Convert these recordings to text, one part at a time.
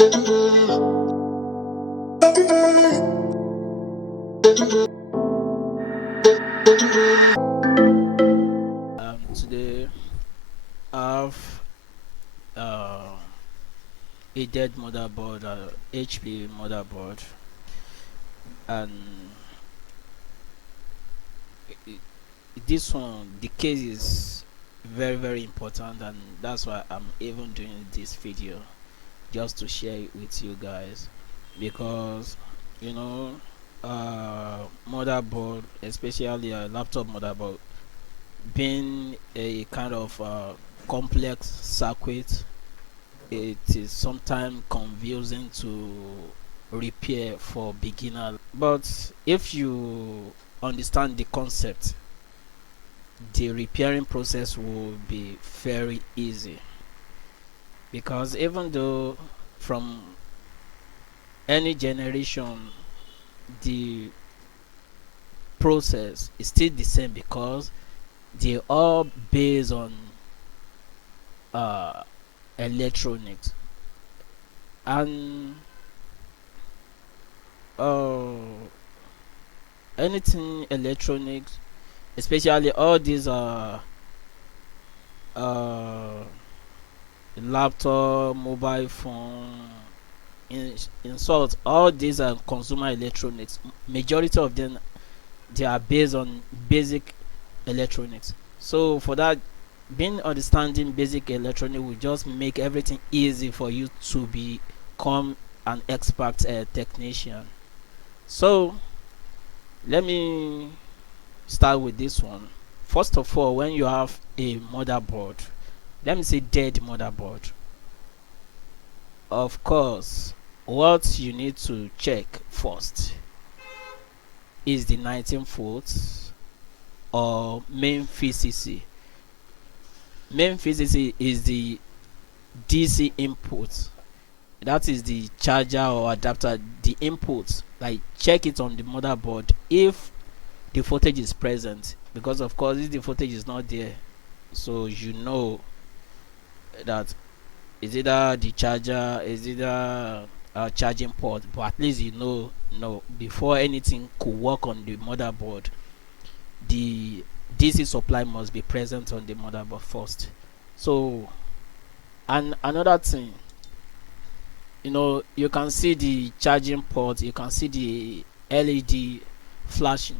Today I have a dead motherboard, HP motherboard, and i- this one, the case is very important, and that's why I'm even doing this video, just to share it with you guys, because you know motherboard, especially a laptop motherboard, being a kind of complex circuit, it is sometimes confusing to repair for beginner. But if you understand the concept, the repairing process will be very easy, because even though from any generation the process is still the same, because they all based on uh, electronics, and uh, anything electronics, especially all these uh laptop, mobile phone, in short, all these are consumer electronics. Majority of them, they are based on basic electronics. So for that, being understanding basic electronic will just make everything easy for you to become an expert technician. So let me start with this one. First of all, when you have a motherboard, let me say dead motherboard, of course what you need to check first is the 19 volts or main VCC. Main VCC is the DC input, that is the charger or adapter, the input. Like, check it on the motherboard if the voltage is present, because of course if the voltage is not there, so you know that is either the charger, is either a charging port, but at least you know, before anything could work on the motherboard, the DC supply must be present on the motherboard first. So, and another thing, you can see the charging port, you can see the LED flashing.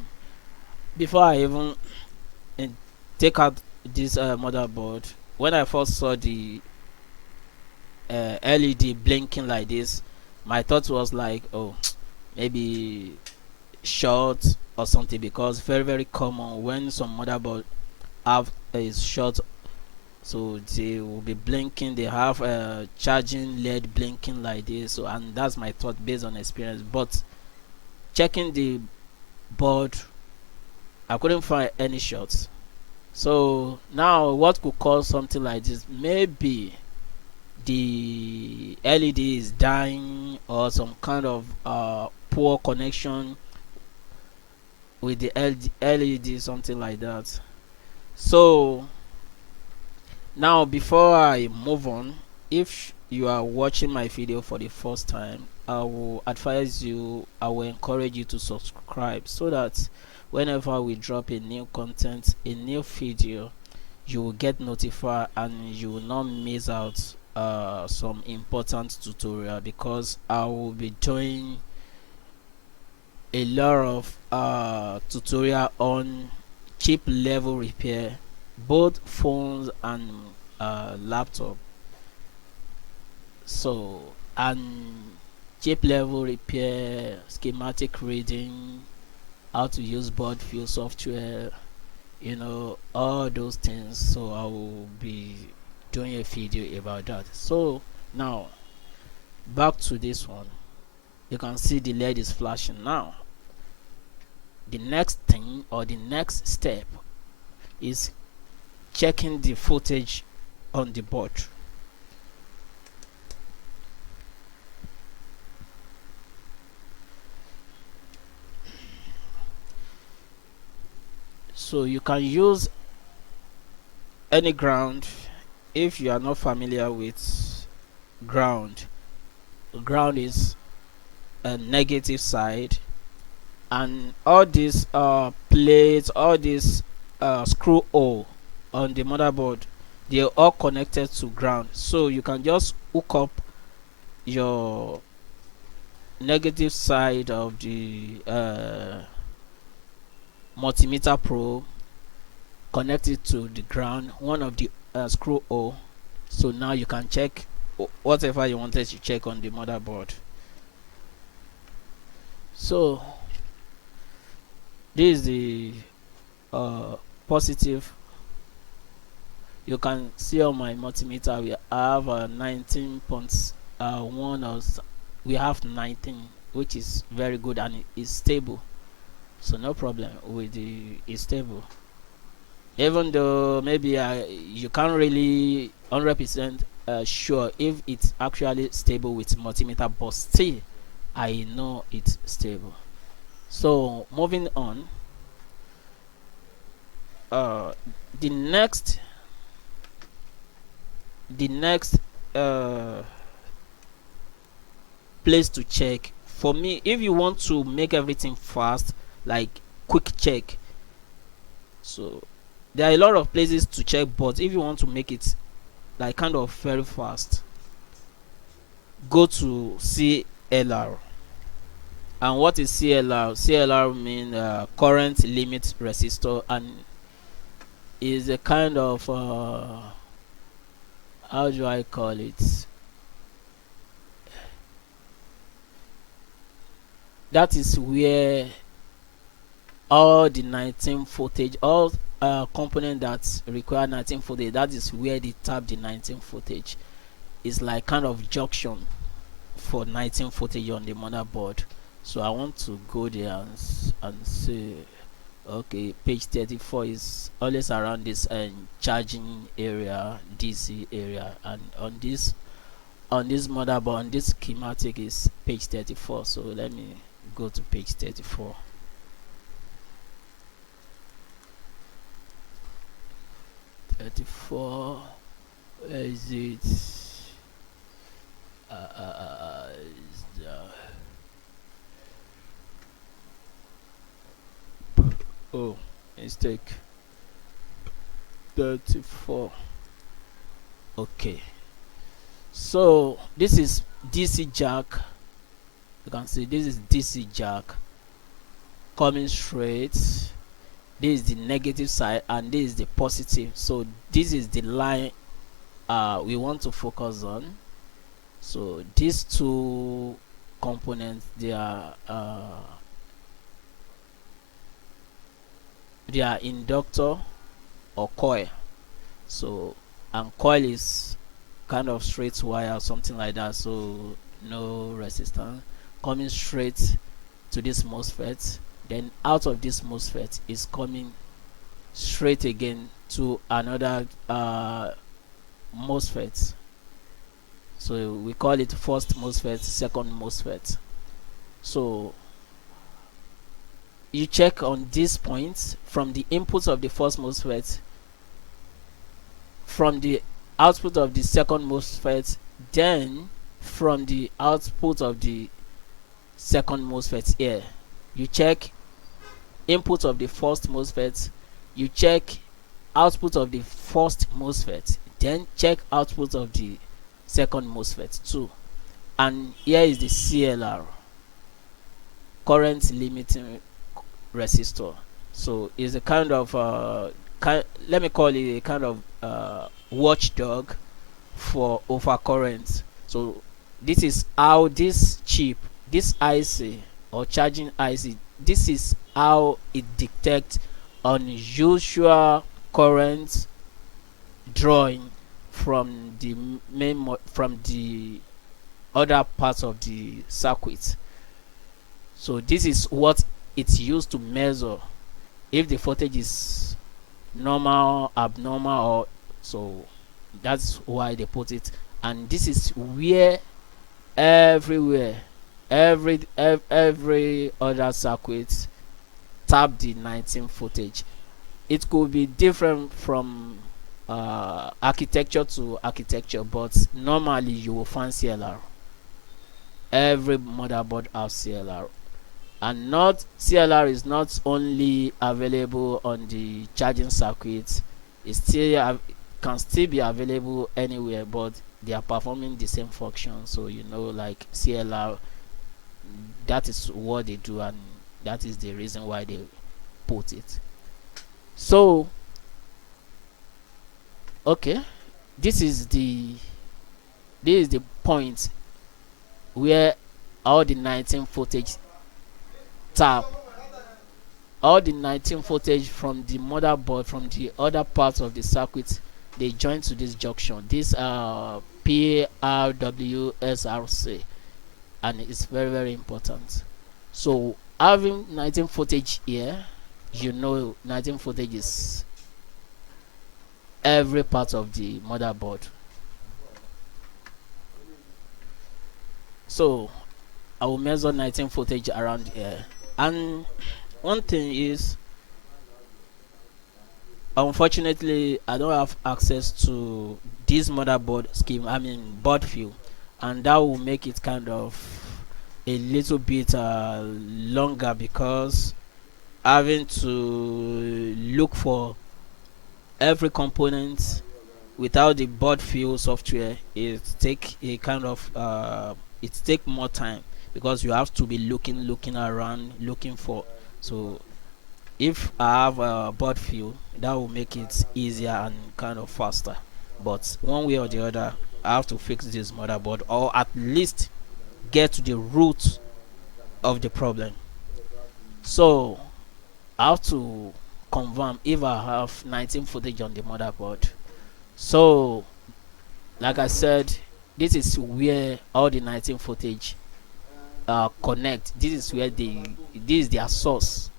Before I even uh, take out this motherboard, when I first saw the LED blinking like this, my thought was like, oh, maybe short or something, because very common when some motherboard have is short, so they will be blinking. They have charging LED blinking like this. So, and that's my thought based on experience. But checking the board, I couldn't find any shots. So now, what could cause something like this? Maybe the LED is dying, or some kind of poor connection with the LED, something like that. So now, before I move on, if you are watching my video for the first time, I will advise you, I will encourage you to subscribe, so that whenever we drop a new content, a new video, you will get notified and you will not miss out some important tutorial, because I will be doing a lot of tutorial on cheap level repair, both phones and laptop. So, and cheap level repair, schematic reading, how to use board view software, all those things. So I will be doing a video about that. So now, back to this one. You can see the LED is flashing. Now, the next thing, or the next step, is checking the footage on the board. So you can use any ground. If you are not familiar with ground, ground is a negative side, and all these plates, all these screw hole on the motherboard, they are all connected to ground. So you can just hook up your negative side of the multimeter probe, connect it to the ground, one of the screw hole. So now you can check whatever you wanted to check on the motherboard. So this is the positive. You can see on my multimeter we have 19.1 or we have 19, which is very good and it is stable. So no problem with it's stable. Even though maybe you can't really 100% sure if it's actually stable with multimeter, but still I know it's stable. So moving on, the next place to check for me, if you want to make everything fast, like quick check, so there are a lot of places to check, but if you want to make it like kind of very fast, go to CLR. And what is CLR? CLR means current limit resistor, and is a kind of how do I call it? That is where all the 19 voltage, all component that require 19 voltage, that is where they tap the 19 voltage. It's like kind of junction for 19 voltage on the motherboard. So I want to go there and say, okay, page 34 is always around this charging area, DC area, and on this motherboard, on this schematic is page 34. So let me go to page 34. Where is it? Oh, mistake. 34. Okay, so this is DC jack. You can see this is DC jack coming straight. This is the negative side and this is the positive. So this is the line we want to focus on. So these two components, they are inductor or coil. So and coil is kind of straight wire or something like that, so no resistance, coming straight to this MOSFET. Then out of this MOSFET is coming straight again to another MOSFET. So we call it first MOSFET, second MOSFET. So you check on these points from the inputs of the first MOSFET, from the output of the second MOSFET, then from the output of the second MOSFET here. You check input of the first MOSFET, you check output of the first MOSFET, then check output of the second MOSFET too. And here is the CLR, current limiting resistor. So it's a kind of let me call it a kind of watchdog for overcurrent. So this is how this chip, this IC or charging IC, this is how it detects unusual current drawing from the main from the other parts of the circuit. So this is what it's used to measure if the voltage is normal, abnormal, or so. That's why they put it. And this is where everywhere every other circuit tap the 19 voltage. It could be different from architecture to architecture, but normally you will find CLR. every motherboard has CLR. And not CLR is not only available on the charging circuit, it still can still be available anywhere, but they are performing the same function. So you know, like CLR, that is what they do, and that is the reason why they put it. So okay, this is the point where all the 19 footage tap, all the 19 footage from the motherboard, from the other parts of the circuit, they join to this junction. This PRWSRC, and it's very very important. So having 19 footage here, you know, 19 footage is every part of the motherboard. So I will measure 19 footage around here. And one thing is, unfortunately I don't have access to this motherboard scheme, I mean board view, and that will make it kind of a little bit longer, because having to look for every component without the board view software, it take a kind of it take more time, because you have to be looking around looking for. So if I have a board view, that will make it easier and kind of faster. But one way or the other, I have to fix this motherboard, or at least get to the root of the problem. So I have to confirm if I have 19 footage on the motherboard. So like I said, this is where all the 19 footage connect. This is where this is their source.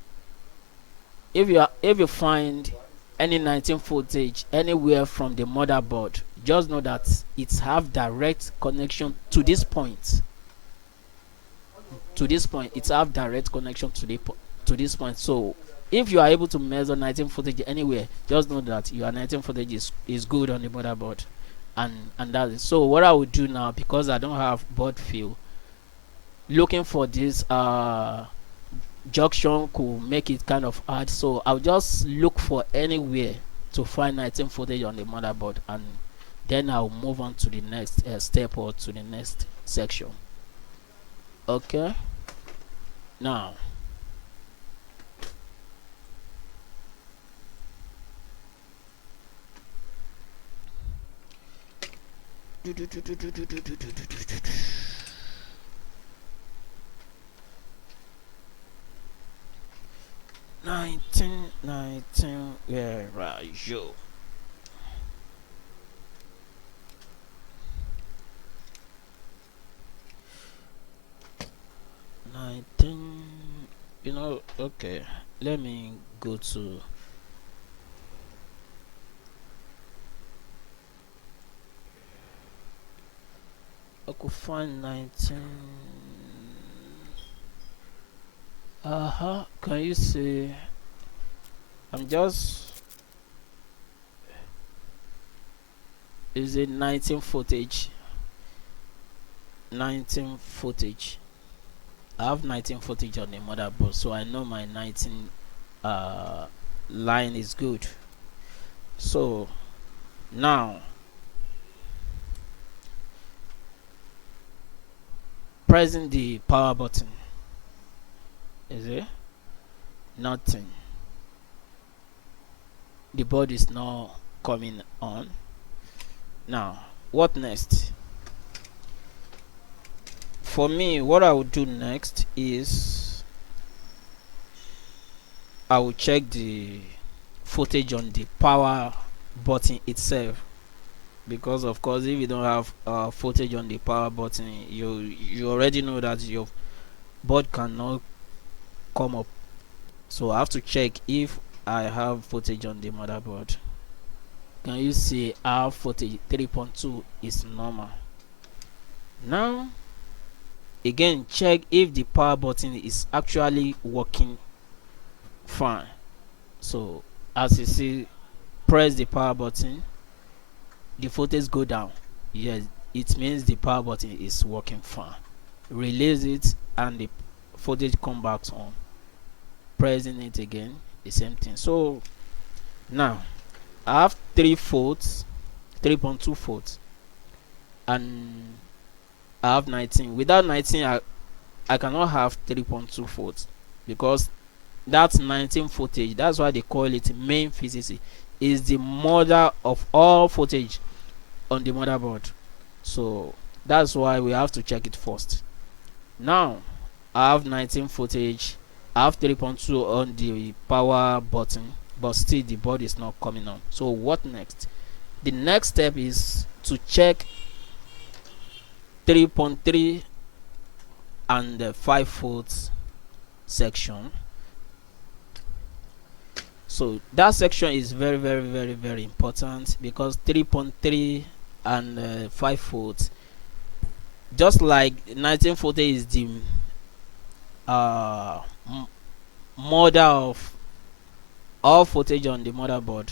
If you find any 19 footage anywhere from the motherboard, just know that it have direct connection to this point. To this point, it have direct connection to this point. So if you are able to measure 19 footage anywhere, just know that your 19 footage is good on the motherboard. And that is so. What I will do now, because I don't have board view, looking for this junction could make it kind of hard, so I'll just look for anywhere to find 19 footage on the motherboard, and then I'll move on to the next step, or to the next section. Okay, now nineteen, where are you? You know, okay, let me go to I could find 19. Can you see? I'm just, is it 19 footage? 19 footage. I have 19 footage on the motherboard, so I know my 19 line is good. So now pressing the power button, is it? Nothing. The board is now coming on. Now what next? For me, what I will do next is I will check the footage on the power button itself, because of course if you don't have footage on the power button, you already know that your board cannot come up. So I have to check if I have footage on the motherboard. Can you see our footage? 3.2 is normal. Now again, check if the power button is actually working fine. So as you see, press the power button, the footage go down. Yes, it means the power button is working fine. release it, and the voltage come back on. Pressing it again, the same thing. So now I have 3.2 volts, and I have 19. Without 19, I cannot have 3.2 volts, because that's 19 voltage. That's why they call it main VCC. Is the mother of all voltage on the motherboard. So that's why we have to check it first. Now I have 19 voltage, I have 3.2 on the power button, but still the board is not coming on. So what next? The next step is to check 3.3 and the 5 volts section. So that section is very important, because 3.3 and 5 volts, just like 19 voltage is the mother of all voltage on the motherboard,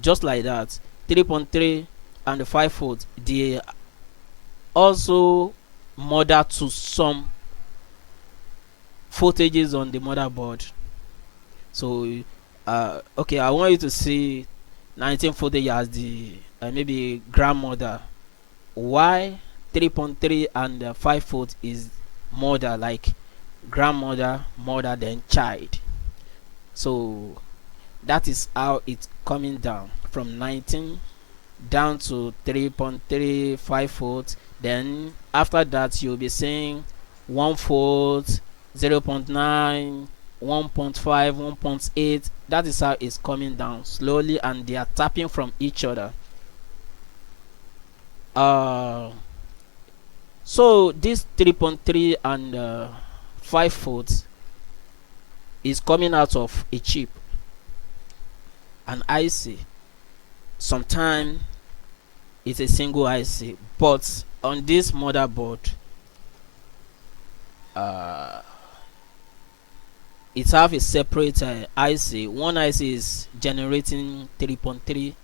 just like that 3.3 and the 5 volts, they also mother to some voltages on the motherboard. So okay, I want you to see 19 voltage as the maybe grandmother. Why 3.3 and 5 volts is mother, like grandmother, mother, then child. So that is how it's coming down from 19 down to 3.3, 5 volts. Then after that you'll be seeing 1 volt, 0.9, 1.5, 1.8. That is how it's coming down slowly, and they are tapping from each other. So this 3.3 and 5 volts is coming out of a chip, an IC. Sometimes it's a single IC, but on this motherboard it have a separate IC. One IC is generating 3.3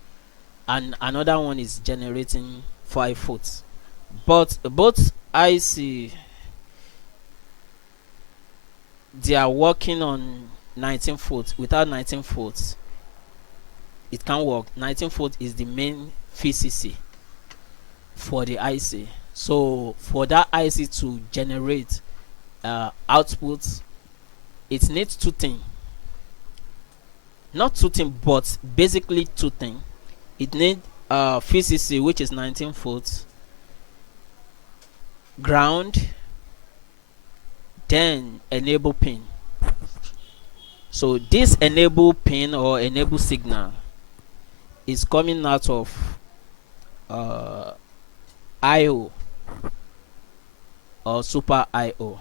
and another one is generating 5 volts, but both IC, they are working on 19 volts. Without 19 volts it can't work. 19 volts is the main VCC for the IC. So for that IC to generate output, it needs two things. Not two things, but basically two things. It needs VCC, which is 19 volts, ground, then enable pin. So this enable pin or enable signal is coming out of IO or super IO.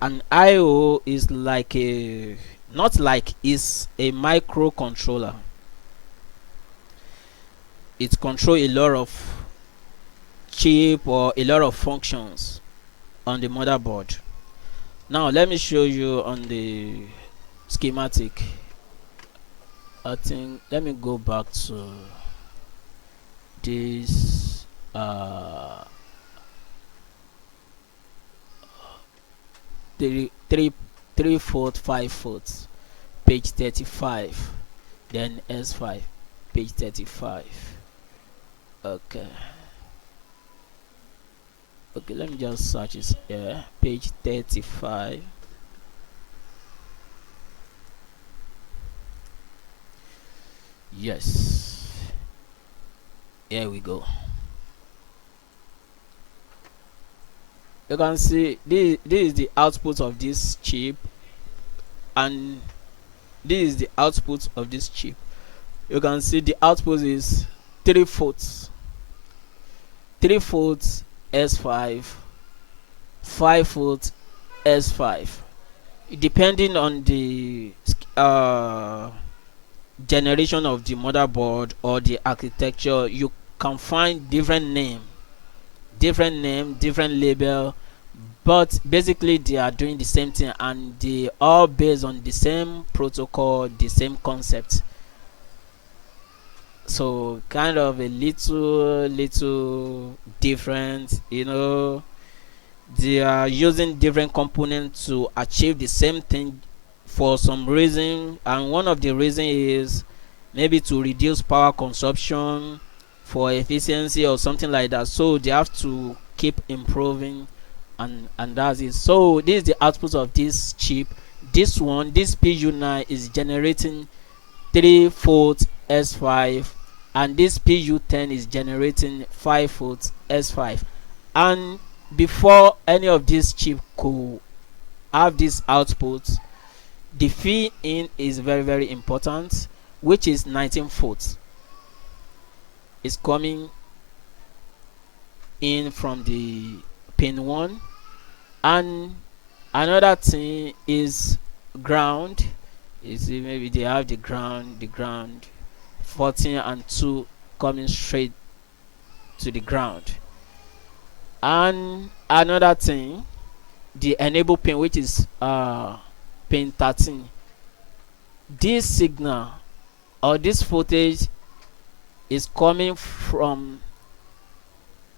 And IO is like a, not like, is a microcontroller. It controls a lot of chip or a lot of functions on the motherboard. Now let me show you on the schematic. I think let me go back to this 3, 4, 5 volts, page 35, then S5, page 35. Okay, let me just search it here. Page 35. Yes, here we go. You can see this is the output of this chip, and this is the output of this chip. You can see the output is 3 volts, 3 volts S5, 5 volts S5. Depending on the generation of the motherboard or the architecture, you can find different name, different label, but basically they are doing the same thing, and they are based on the same protocol, the same concept. So kind of a little different, you know, they are using different components to achieve the same thing for some reason, and one of the reason is maybe to reduce power consumption, for efficiency or something like that. So they have to keep improving, and that's it. So this is the output of this chip. This one, this PU9 is generating 3-volt S5, and this PU10 is generating 5-volt S5. And before any of these chip could have this output, the feed in is very important, which is 19 volts. It's coming in from the pin 1. And another thing is ground. You see, maybe they have the ground 14 and 2 coming straight to the ground. And another thing, the enable pin, which is pin 13. This signal or this voltage is coming from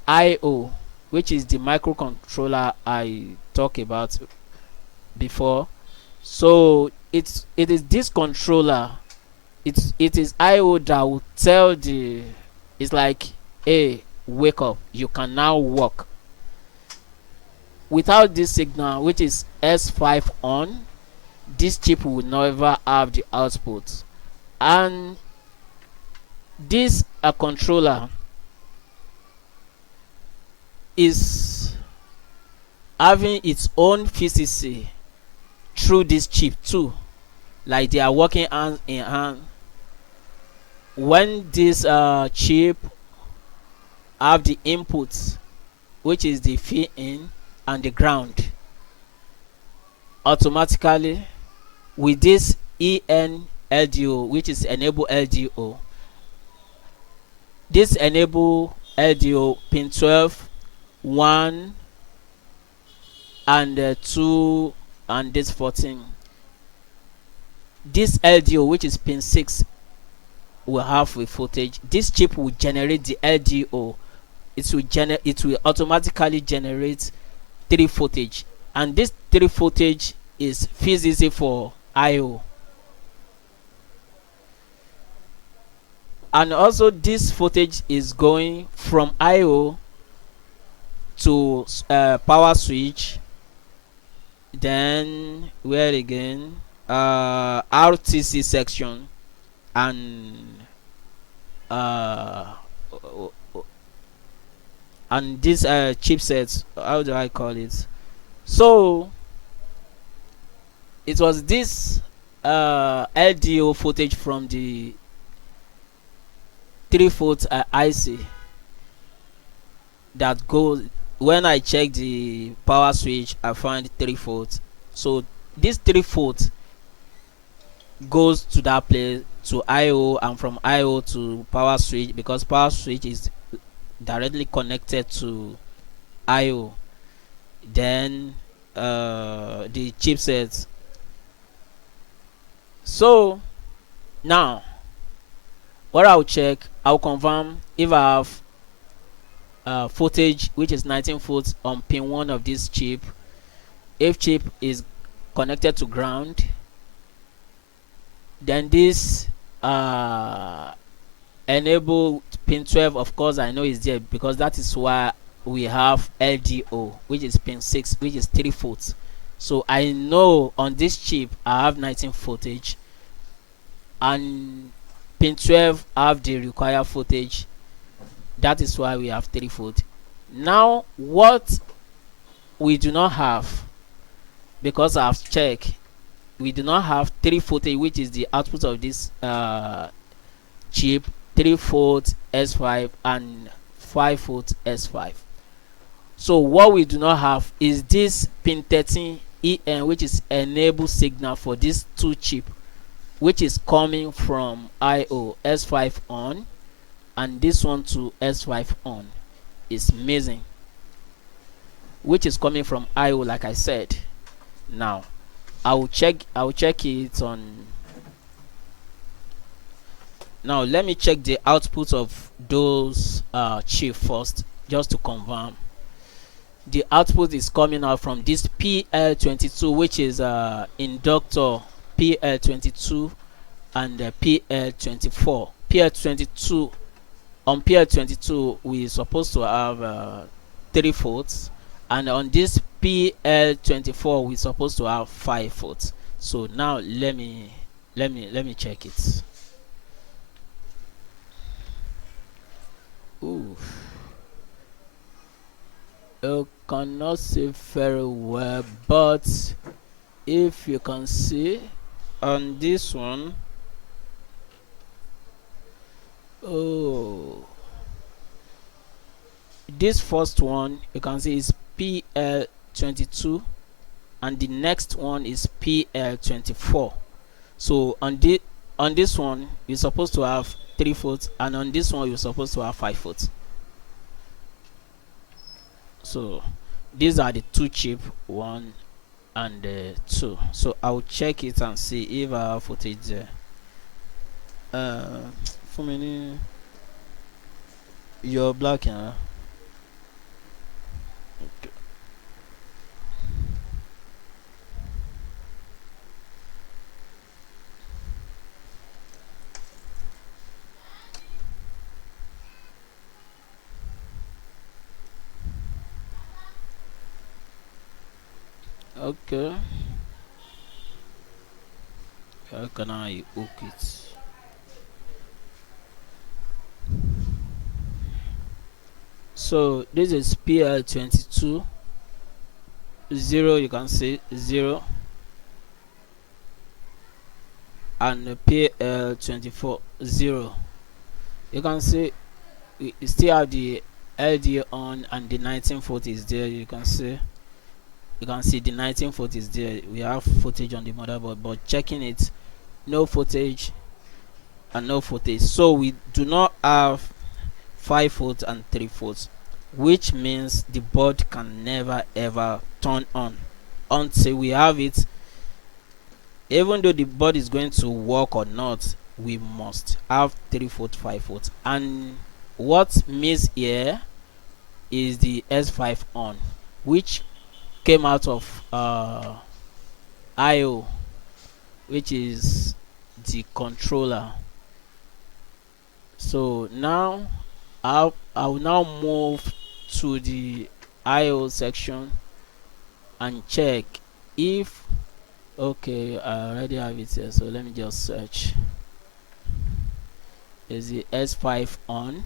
IO, which is the microcontroller I talked about before. So it is this controller, it is IO that will tell the, it's like, hey, wake up, you can now work. Without this signal, which is S5 on, this chip will never have the output. And this controller is having its own PCC through this chip too, like they are working hand in hand. When this chip have the inputs, which is the feed in and the ground, automatically with this EN LDO, which is enable LDO, this enable LDO pin 12, 1 and 2 and this 14, this LDO, which is pin 6, will have a voltage. This chip will generate the LDO. It will automatically generate 3 voltage, and this 3 voltage is PCC for IO. And also this voltage is going from IO to power switch, then where again, RTC section, and this chipset, how do I call it? So it was this LDO voltage from the 3-volt IC that goes, when I check the power switch I find 3-volt. So this 3-volt goes to that place, to IO, and from IO to power switch, because power switch is directly connected to IO. Then the chipset. So now what I'll check, I'll confirm if I have voltage which is 19 volts on pin 1 of this chip. If chip is connected to ground, then this enable pin 12, of course I know is there, because that is why we have LDO, which is pin 6, which is 3 volts. So I know on this chip I have 19 voltage, and pin 12 have the required voltage. That is why we have 3 volt. Now what we do not have, because I've checked, we do not have 3 voltage, which is the output of this chip, 3 volt S5 and 5 volt S5. So what we do not have is this pin 13 EN, which is enable signal for this 2 chip, which is coming from IO S5 on, and this one to S5 on is missing, which is coming from IO, like I said. Now I will check it on. Now let me check the output of those chip first, just to confirm. the output is coming out from this PL22, which is inductor PL22 and PL24. PL22, on PL22 we supposed to have 3 volts, and on this PL24 we supposed to have 5 volts. So now let me check it. Ooh, you cannot see very well, but if you can see on this one, oh, this first one you can see is PL22 and the next one is PL24. So on this one you're supposed to have 3 volts, and on this one you're supposed to have 5 volts. So these are the two chip, 1 and 2. So I'll check it and see if I have footage there. For many, you're black, huh? Okay. How can I hook it? So this is PL22 0, you can see 0, and PL24 0. You can see we still have the LDA on and the 1940 is there. You can see the 1940 is there. We have footage on the motherboard, but checking it, no footage and no footage. So we do not have 5 volts and 3 volts, which means the board can never ever turn on until we have it. Even though the board is going to work or not, we must have 3 volts, 5 volts. And what missed here is the S5 on, which came out of IO, which is the controller. So now I'll now move to the IO section and check if, okay, I already have it here, so let me just search. Is the S5 on?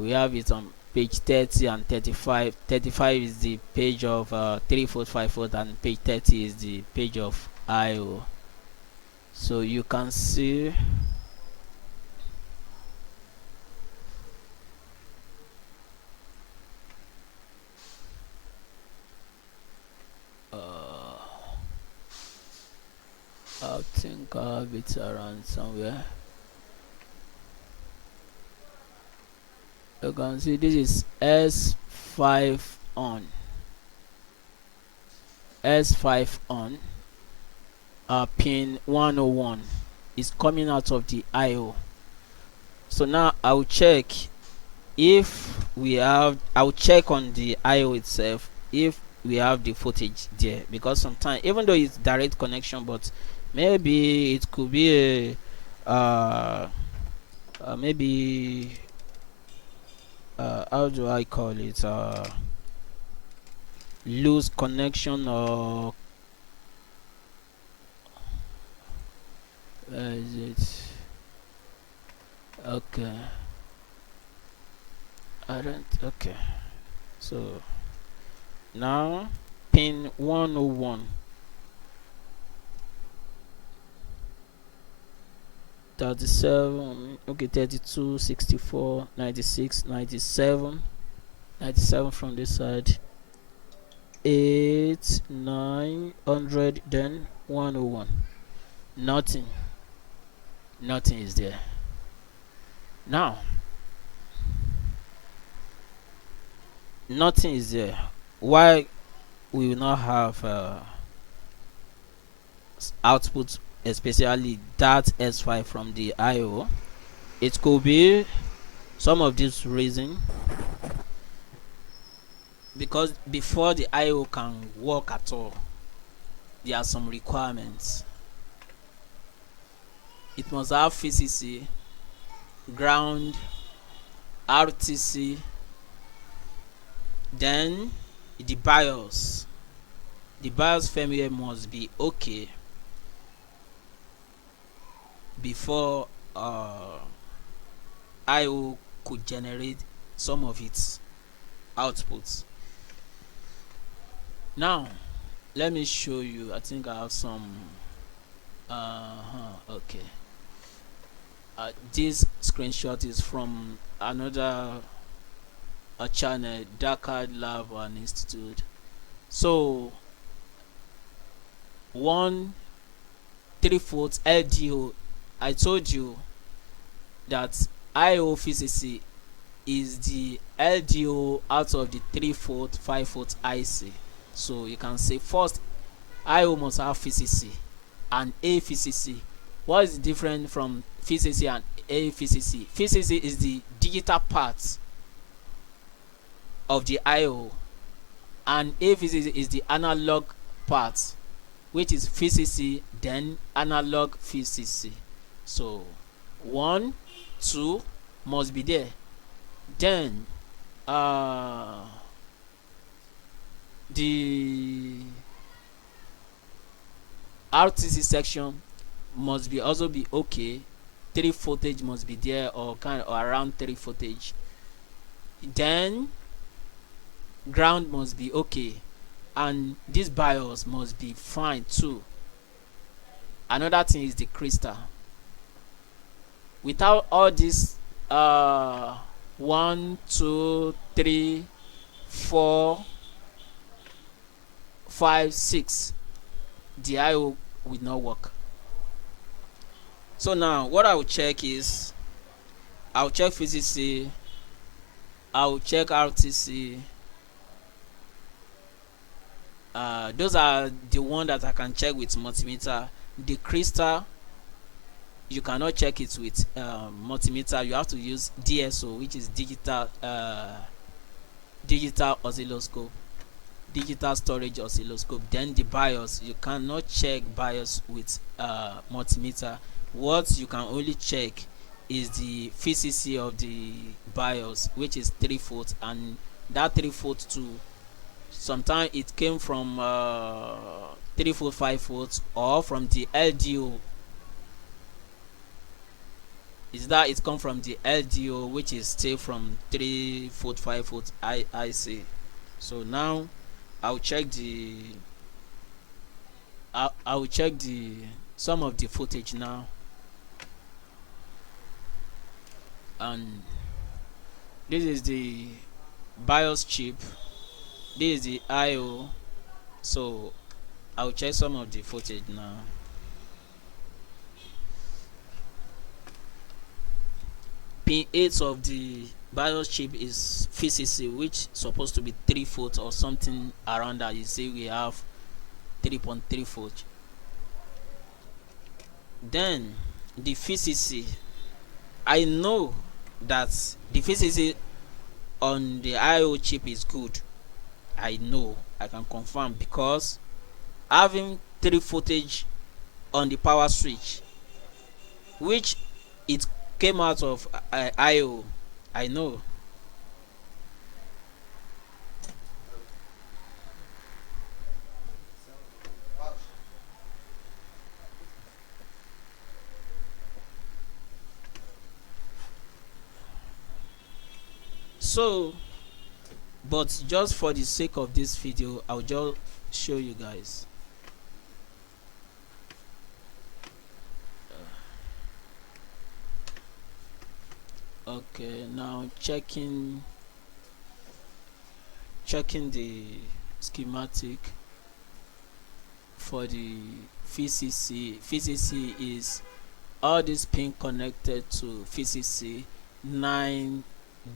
We have it on page 30 and 35. 35 is the page of 3 volt, 5 volt, and page 30 is the page of IO. So you can see I think I have it around somewhere. You can see this is S5 on. S5 on. Pin 101 is coming out of the IO. So now I'll check if we have. I'll check on the IO itself if we have the footage there, because sometimes, even though it's direct connection, but maybe it could be a maybe how do I call it, loose connection, or is it okay? I don't, okay. So now pin 101, 37, okay, 32, 64, 96, 97, 97 from this side, 8, 900, then 101. Nothing is there. Now nothing is there. Why we will not have output, especially that S5 from the IO? It could be some of this reason. because before the IO can work at all, there are some requirements. It must have VCC, ground, RTC, then the BIOS. The BIOS firmware must be okay before IO could generate some of its outputs. Now let me show you. I think I have some okay. This screenshot is from another channel, Dakar Lab and Institute. So 1/3 LDO, I told you that IO VCC is the LDO out of the 3/4 5/4 IC. So you can say first IO must have VCC and a VCC. What is different from VCC and a VCC? VCC is the digital part of the IO and a VCC is the analog part, which is VCC then analog VCC. So 1, 2 must be there. Then the RTC section must be also be okay. 3 voltage must be there, or kind of around 3 voltage. Then ground must be okay, and this BIOS must be fine too. Another thing is the crystal. Without all this 1, 2, 3, 4, 5, 6, the IO will not work. So now what I will check is, I will check VCC, I will check RTC. Those are the one that I can check with multimeter. The crystal, you cannot check it with multimeter. You have to use DSO, which is digital oscilloscope, digital storage oscilloscope. Then the BIOS, you cannot check BIOS with multimeter. What you can only check is the VCC of the BIOS, which is 3/4, and that 3/4 too, sometimes it came from 3/4 5/4 or from the LDO. Is that it come from the LDO, which is still from 3/4 5/4 IC. So now I'll check the I'll check the some of the footage now. And this is the BIOS chip, this is the IO. So I'll check some of the footage now. Pin 8 of the BIOS chip is VCC, which is supposed to be 3/4 or something around that. You see we have 3.3 volt. Then the VCC, I know that the VCC on the IO chip is good. I know, I can confirm, because having 3 voltage on the power switch, which it came out of IO, I know. So, but just for the sake of this video, I'll just show you guys. Okay, now checking the schematic for the VCC. VCC is all this pin connected to VCC 9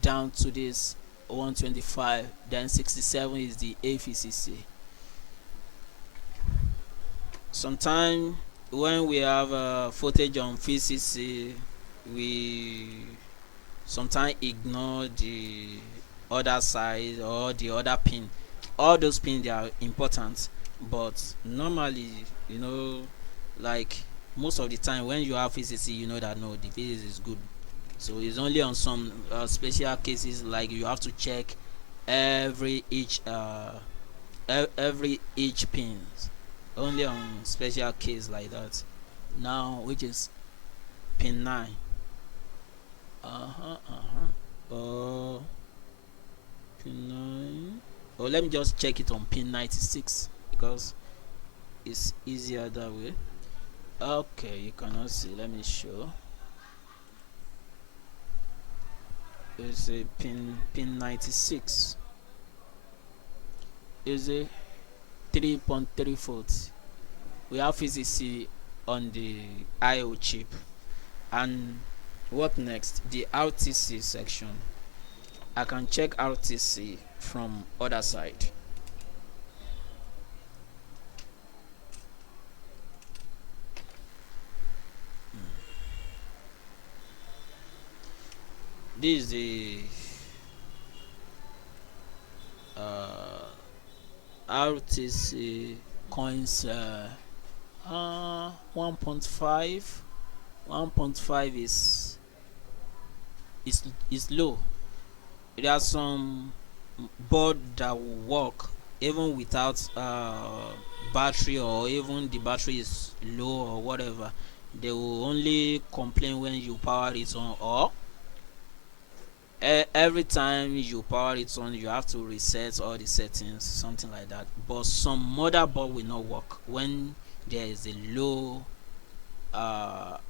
down to this 125, then 67 is the AVCC. Sometimes when we have footage on VCC, we sometimes ignore other side or the other pin. All those pins, they are important, but normally, you know, like most of the time when you have VCC, you know that no, the VCC is good. So it's only on some special cases, like you have to check every each pins, only on special case like that. Now, which is pin 9. Oh, pin 9. Oh, let me just check it on pin 96 because it's easier that way. Okay, you cannot see. Let me show. It's a pin 96. Is a 3.3 volts. We have VCC on the IO chip. And what next? The RTC section. I can check RTC from other side. This is the RTC coins 1.5. 1.5 is low. There are some board that will work even without battery, or even the battery is low or whatever. They will only complain when you power it on, or every time you power it on you have to reset all the settings, something like that. But some motherboard will not work when there is a low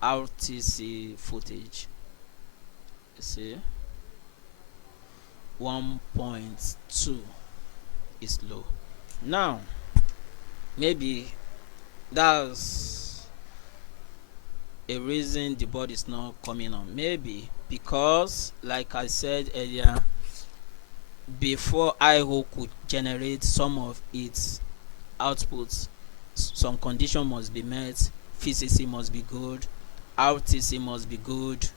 RTC footage. You see, 1.2 is low. Now maybe that's a reason the board is not coming on. Maybe because, like I said earlier, before IO could generate some of its outputs, some condition must be met. VCC must be good, RTC must be good,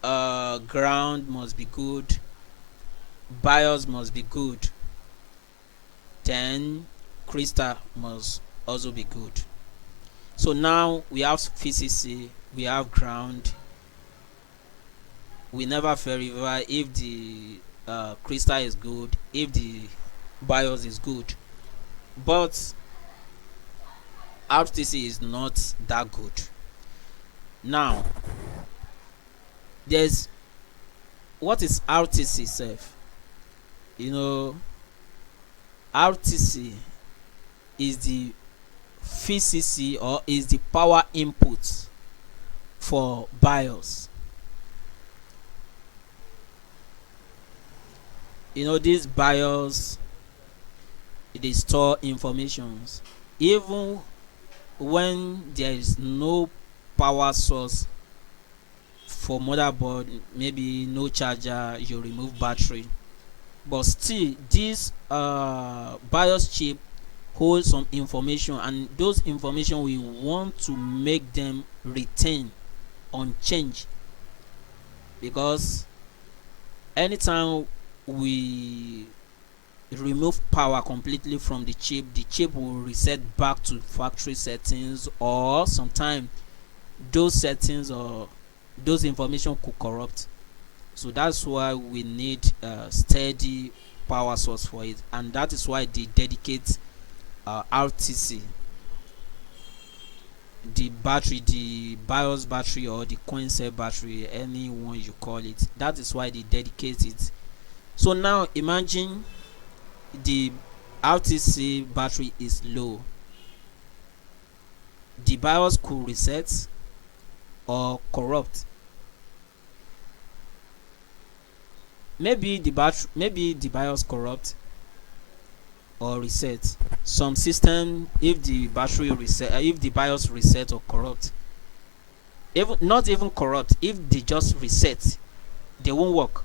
ground must be good, BIOS must be good, then crystal must also be good. So now we have VCC, we have ground. We never verify if the crystal is good, if the BIOS is good, but RTC is not that good. Now, there's what is RTC self? You know, RTC is the VCC, or is the power input for BIOS. You know, this BIOS, they store informations even when there is no power source for motherboard, maybe no charger, you remove battery, but still this BIOS chip holds some information, and those information we want to make them retain unchanged, because anytime we remove power completely from the chip will reset back to factory settings, or sometimes those settings or those information could corrupt. So that's why we need a steady power source for it, and that is why they dedicate RTC, the battery, the BIOS battery or the coin cell battery, any one you call it. That is why they dedicate it. So now imagine the RTC battery is low. The BIOS could reset or corrupt. Maybe the BIOS corrupt or reset. Some system, if the battery reset, if the BIOS reset or corrupt, even not even corrupt, if they just reset, they won't work.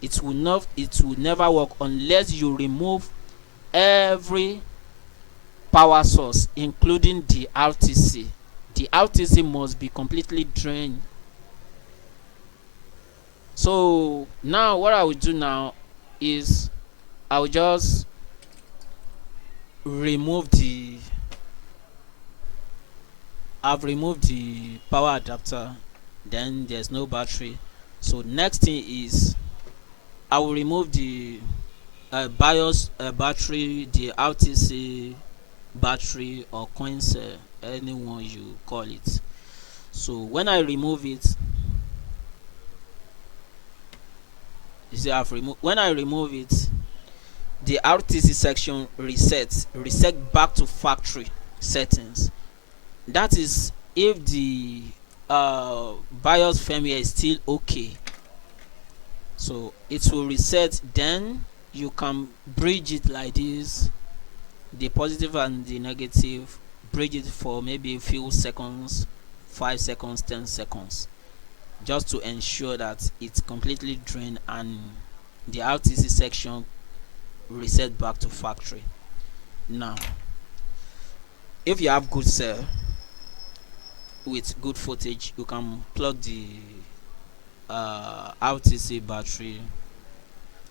It will never work unless you remove every power source, including the RTC. The RTC must be completely drained. So now what I will do now is I'll just remove the I've removed the power adapter, then there's no battery. So next thing is I will remove the BIOS battery, the RTC battery or coin cell, anyone you call it. So when I remove it, you see I've removed. When I remove it, the RTC section reset back to factory settings. That is if the BIOS firmware is still okay. So it will reset, then you can bridge it like this, the positive and the negative, bridge it for maybe a few seconds, 5 seconds, 10 seconds, just to ensure that it's completely drained and the RTC section reset back to factory. Now if you have good cell with good footage, you can plug the RTC battery,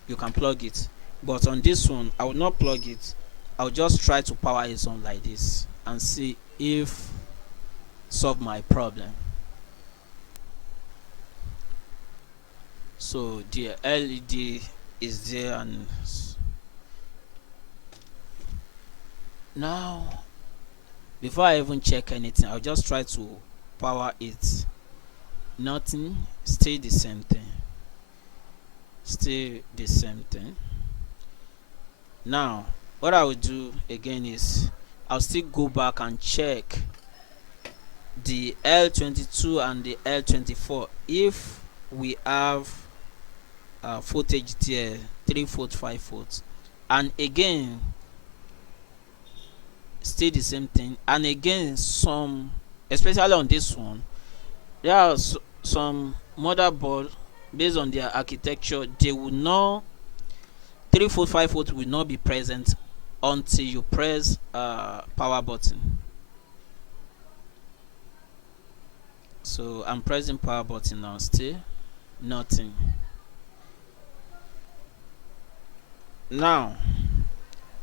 you can plug it. But on this one I will not plug it. I'll just try to power it on like this and see if solve my problem. So the LED is there, and now before I even check anything, I'll just try to power it. Nothing, stay the same thing, stay the same thing. Now what I will do again is I'll still go back and check the L22 and the L24 if we have footage there, 3-foot, 5-foot, and again still the same thing. And again, some, especially on this one, there are some motherboard based on their architecture, they will not, 3-foot, 5-foot will not be present until you press power button. So I'm pressing power button now, still nothing. Now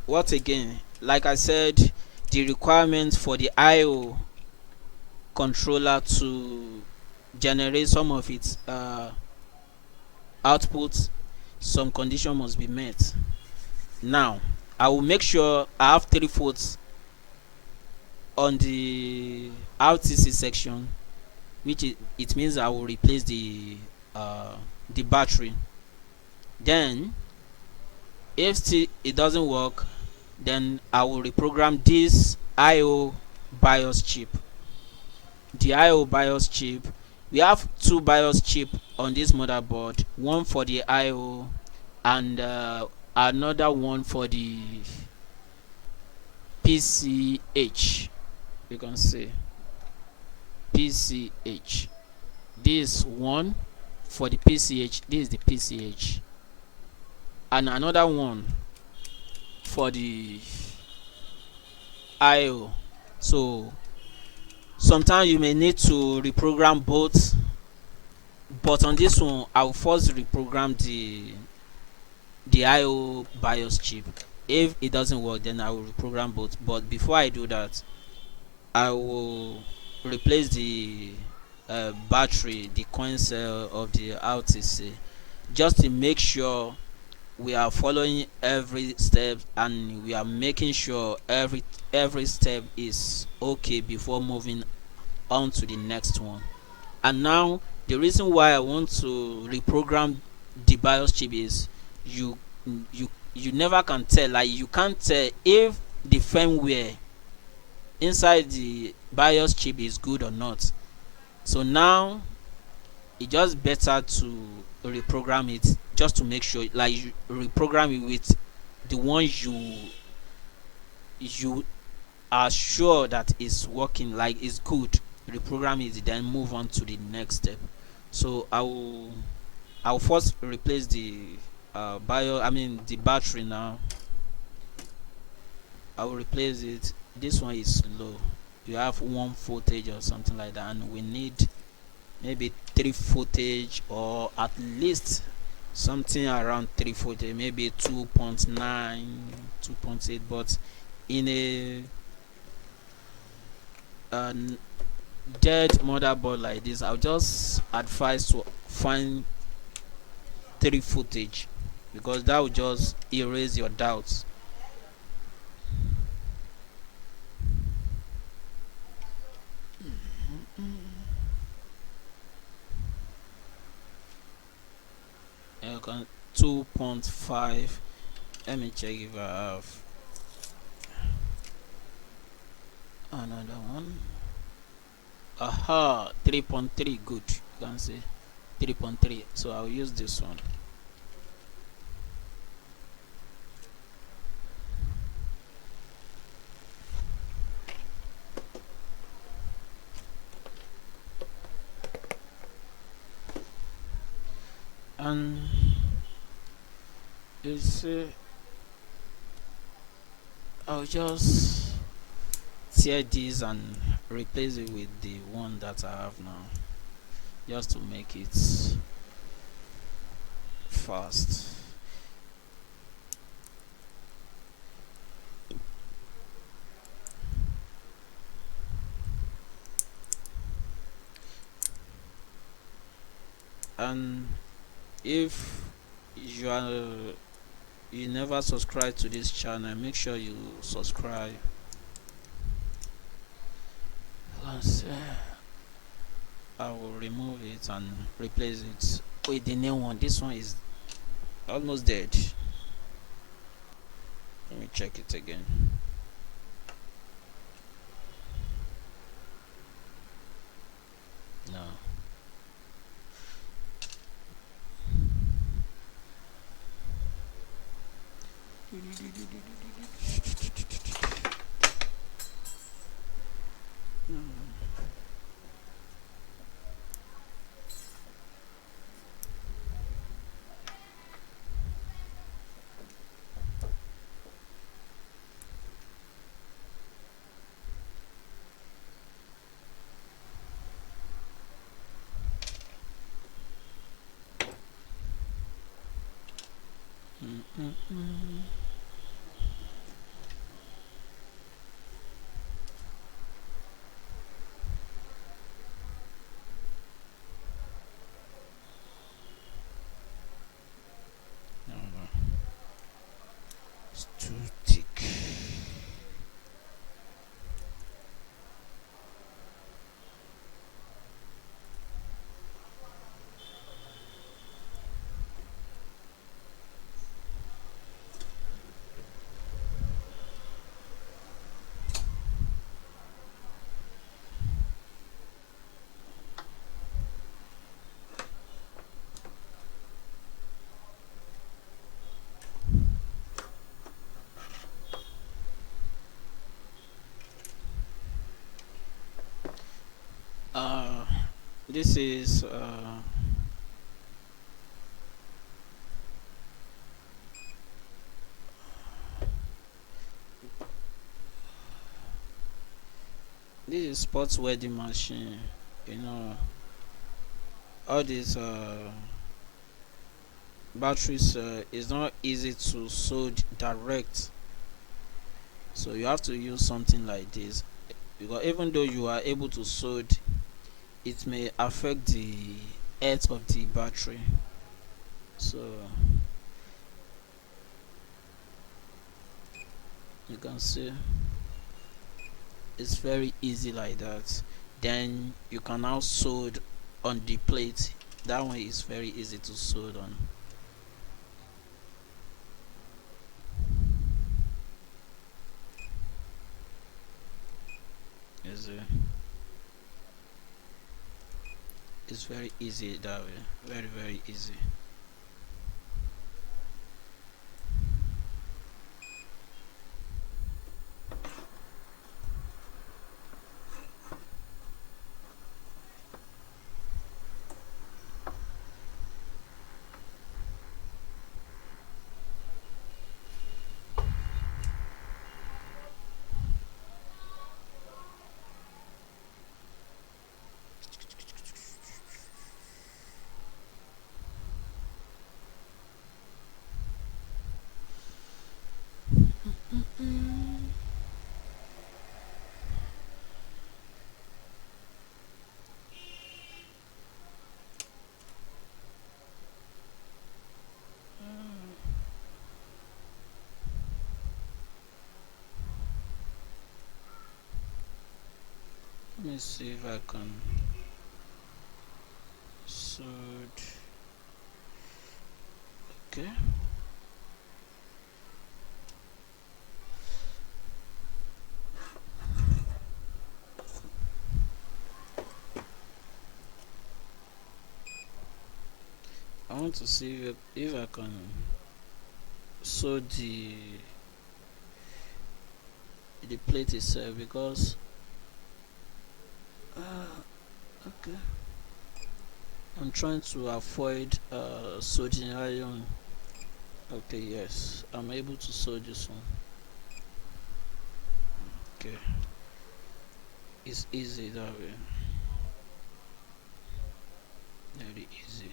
what again, like I said, the requirement for the IO controller to generate some of its outputs, some condition must be met. Now I will make sure I have 3 volts on the RTC section, which it means I will replace the battery. Then if still it doesn't work, then I will reprogram this IO BIOS chip. The IO BIOS chip, we have 2 BIOS chip on this motherboard, one for the IO and another one for the PCH. You can see PCH. This one for the PCH, this is the PCH, and another one for the IO. So sometimes you may need to reprogram both, but on this one I will first reprogram the IO BIOS chip. If it doesn't work, then I will reprogram both. But before I do that, I will replace the battery, the coin cell of the RTC, just to make sure we are following every step and we are making sure every step is okay before moving on to the next one. And now the reason why I want to reprogram the BIOS chip is you never can tell, like you can't tell if the firmware inside the BIOS chip is good or not. So now it's just better to reprogram it, just to make sure, like you reprogram it with the one you are sure that is working, like it's good. Reprogram it, then move on to the next step. So I'll first replace the the battery. Now I will replace it. This one is low, you have 1 voltage or something like that, and we need maybe 3 voltage or at least something around 340, maybe 2.9, 2.8. But in a dead motherboard like this, I'll just advise to find 3 footage, because that will just erase your doubts. You can 2.5. Let me check if I have another one. Aha, 3.3. Good. You can see 3.3. So I'll use this one. And you see, I'll just tear this and replace it with the one that I have now, just to make it fast. And if you never subscribe to this channel, make sure you subscribe. I will remove it and replace it with the new one. This one is almost dead. Let me check it again. No. It's too thick. This is this is sports wedding machine. You know, all these batteries is not easy to solder direct, so you have to use something like this, because even though you are able to solder, it may affect the health of the battery. So you can see it's very easy like that. Then you can now solder on the plate. That one is very easy to solder on. It's very easy that way. Very easy. me see if I can solder. Okay. I want to see if I can solder the plate itself, because okay, I'm trying to avoid soldering iron. Okay, yes, I'm able to solder this one. Okay, it's easy that way, very easy.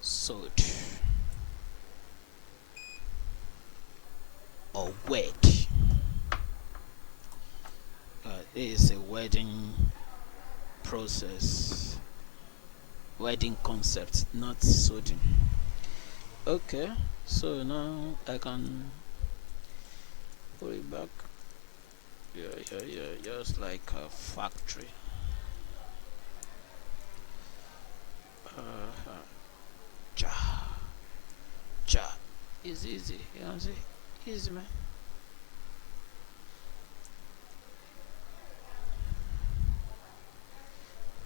Solder or wet. It is a wedding process, wedding concept, not soldering. Okay, so now I can put it back. Yeah, just like a factory. Ja, ja, it's easy. You know what I'm saying? Easy, man.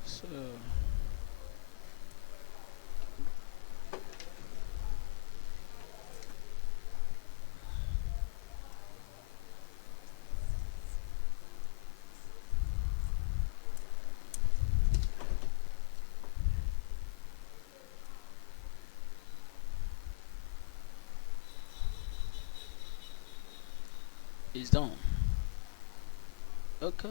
So it's done. Okay.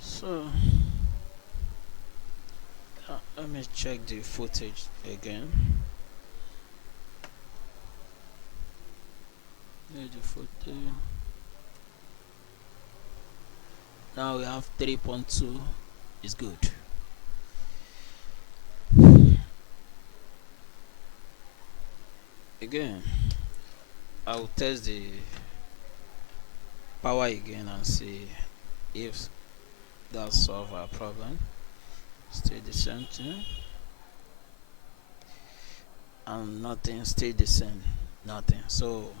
So let me check the footage again. Here's the footage. Now we have 3.2. It's good. Again, I'll test the power again and see if that solve our problem. Stay the same thing, and nothing stay the same, nothing. So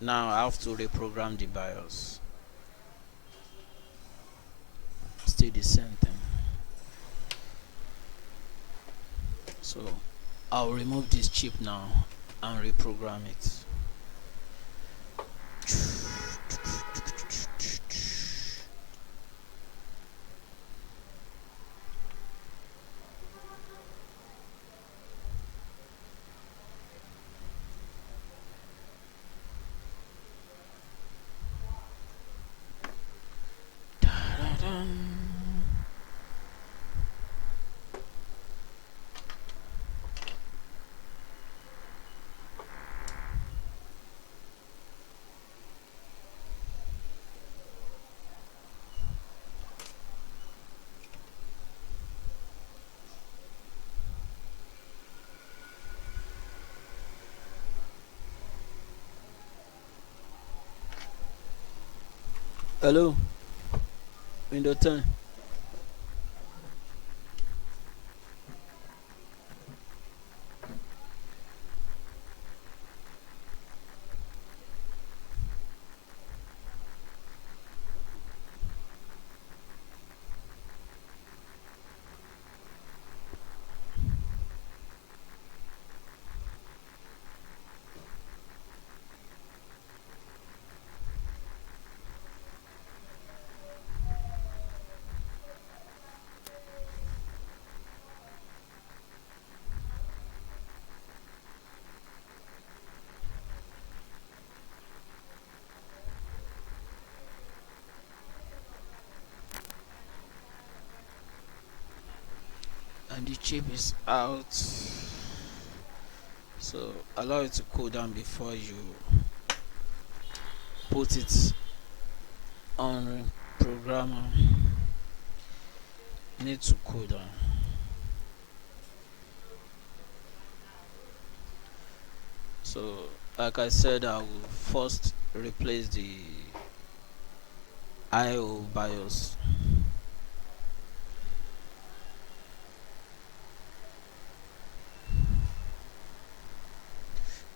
now I have to reprogram the BIOS. Stay the same thing. So I'll remove this chip now and reprogram it. Hello, window 10. and the chip is out, so allow it to cool down before you put it on programmer. Need to cool down. So like I said, I will first replace the IO BIOS.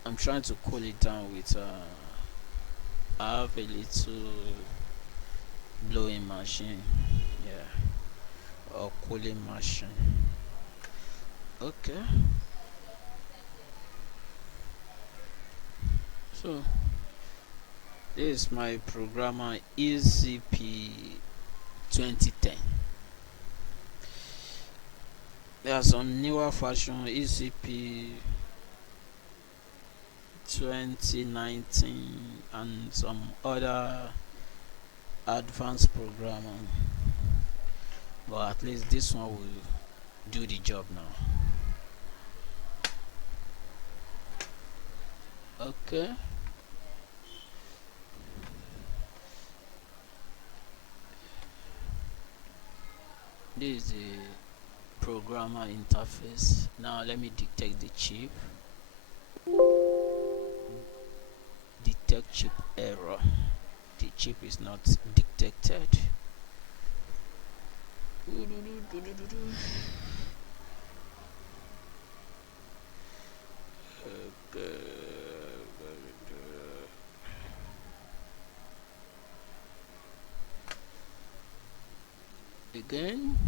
I'm trying to cool it down with I have a little blowing machine, yeah, or cooling machine. Okay, so this is my programmer ECP 2010. There are some newer version ECP 2019 and some other advanced programming, but at least this one will do the job now. Okay, this is the programmer interface. Now let me detect the chip. Detect chip error. The chip is not detected. Again,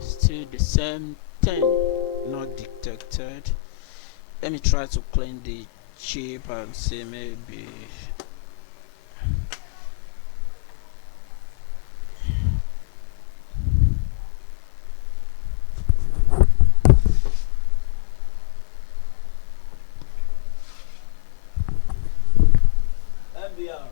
still the same thing, not detected. Let me try to clean the chip and see maybe MBR.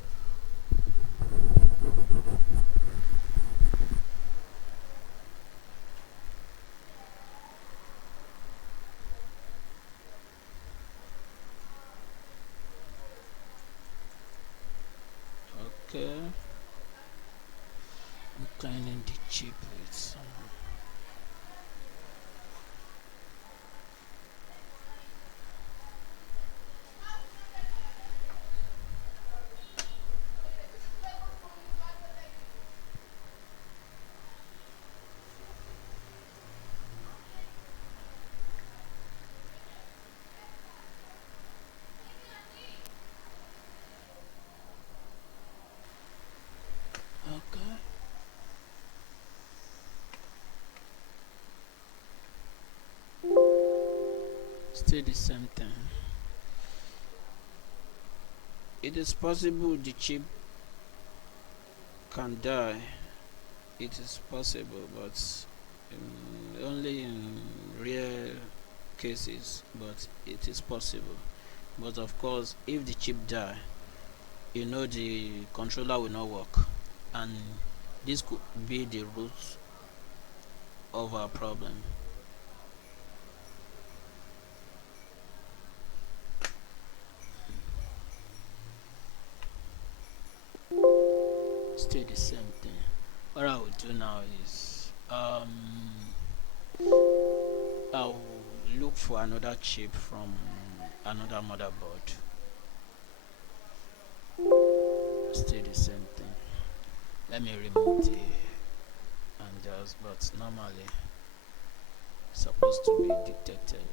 Okay, I'm cleaning the chip with some. Okay, still the same thing. It is possible the chip can die. It is possible, but only in rare cases, but it is possible. But of course, if the chip die, you know the controller will not work, and this could be the root of our problem. Still the same thing. What I will do now is I'll look for another chip from another motherboard. Still the same thing. Let me remove the handles, but normally it's supposed to be detected.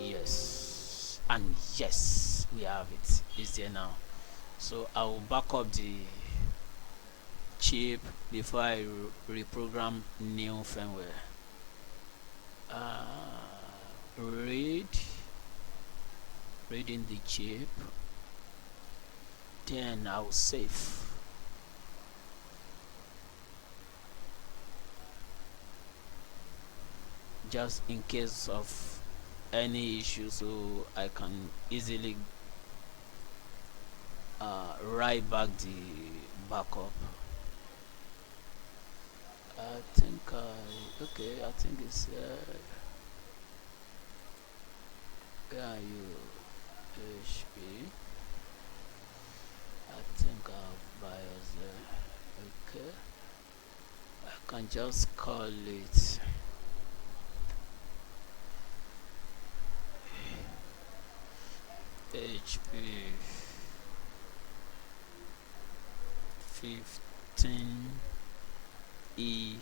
Yes, and yes, we have it. It's there now. So I will back up the chip before I reprogram new firmware. Reading the chip, then I will save. Just in case of any issue, so I can easily write back the backup. I think I think it's yeah, HP. I think I have BIOS there. Okay, I can just call it HP 15E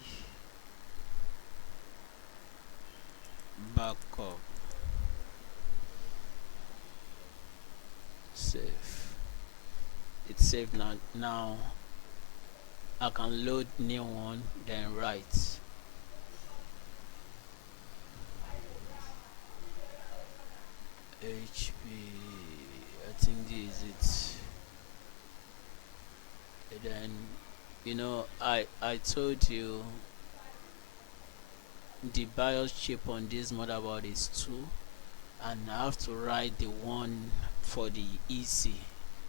backup. Save. It's saved now. Now I can load new one, then write HP. I think this is it. Then I told you the BIOS chip on this motherboard is 2, and I have to write the one for the EC.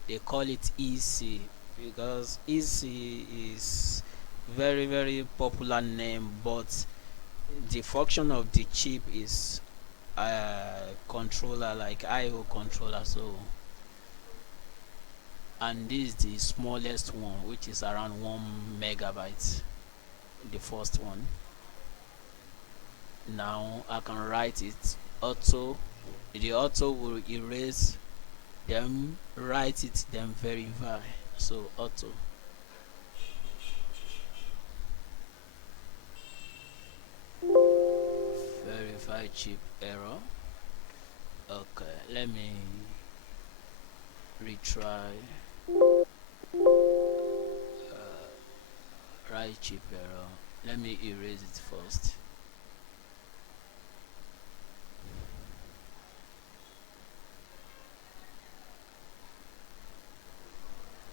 They call it EC because EC is very popular name, but the function of the chip is controller, like IO controller. So, and this is the smallest one, which is around 1 MB, the first one. Now I can write it auto. The auto will erase, then write it, then verify. So auto. Verify chip error. Okay, let me retry. Right chip error. Let me erase it first.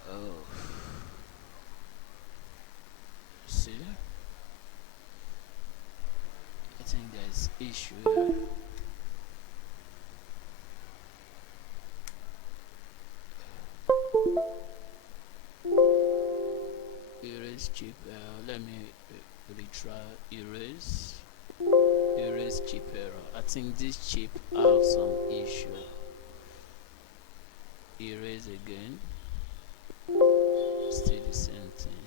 Oh, see, I think there's issue here. Erase chip error. Let me retry. Erase chip error. I think this chip has some issue. Erase again. Still the same thing.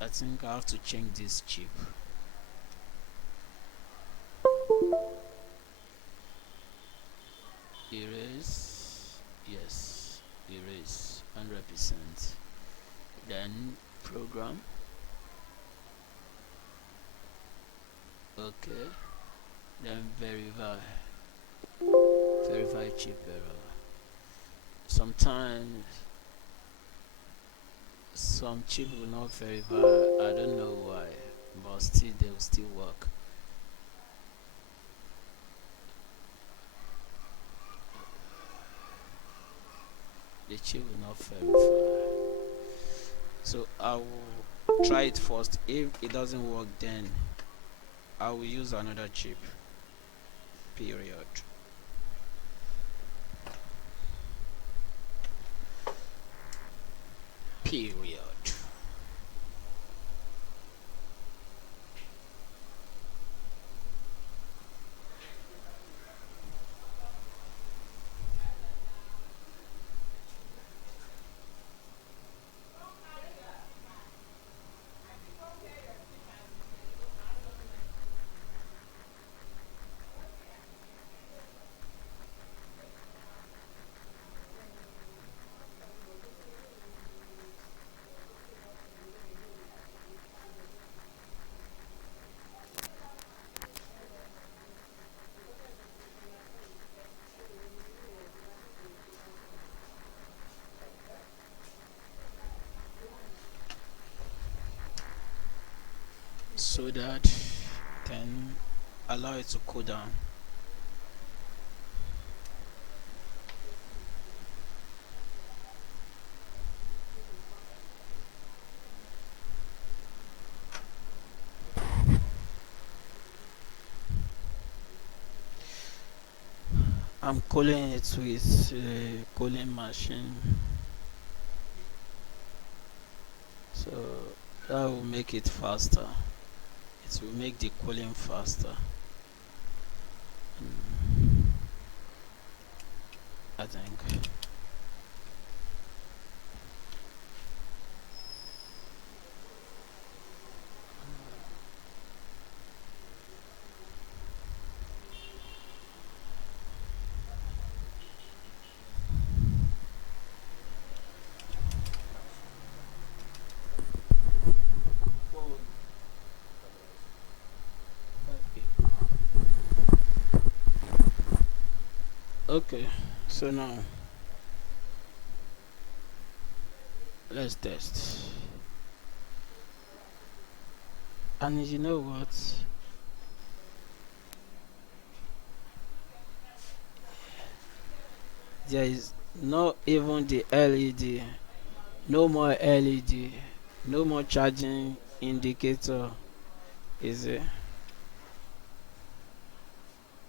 I think I have to change this chip. Erase. Yes, erase 100%. Then program. Okay, then verify chip error. Sometimes some chip will not verify, I don't know why, but still they will still work. The chip will not verify, so I will try it first. If it doesn't work, then I will use another chip. Period. So that then allow it to cool down. I'm cooling it with a cooling machine, so that will make it faster. It will make the cooling faster. I think. Okay, so now let's test. And you know what? There is not even the LED, no more LED, no more charging indicator. Is it?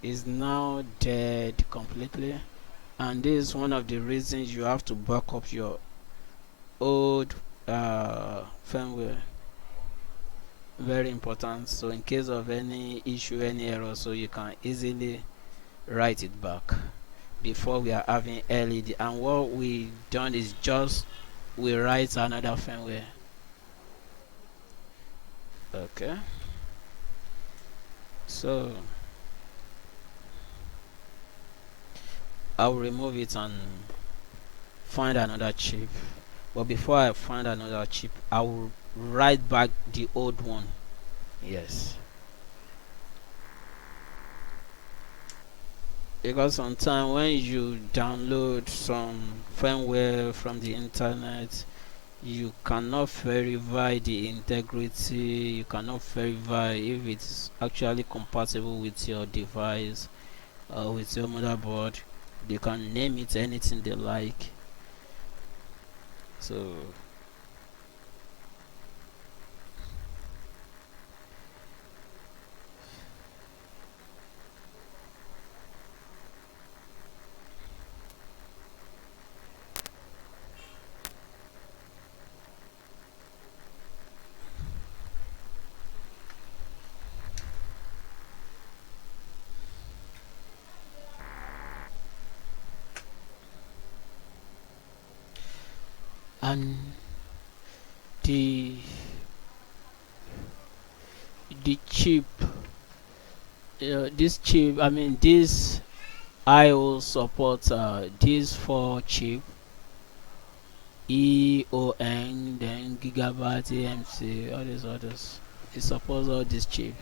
Is now dead completely, and this is one of the reasons you have to back up your old firmware. Very important, so in case of any issue, any error, so you can easily write it back before we are having LED. And what we done is just we write another firmware. Okay, so I'll remove it and find another chip. But before I find another chip, I will write back the old one. Yes, because sometimes when you download some firmware from the internet, you cannot verify the integrity, you cannot verify if it's actually compatible with your device or with your motherboard. They can name it anything they like. So and the chip, this chip, I mean this IO supports these four chip, EON, then gigabyte, AMC, all these others. It supports all these chip,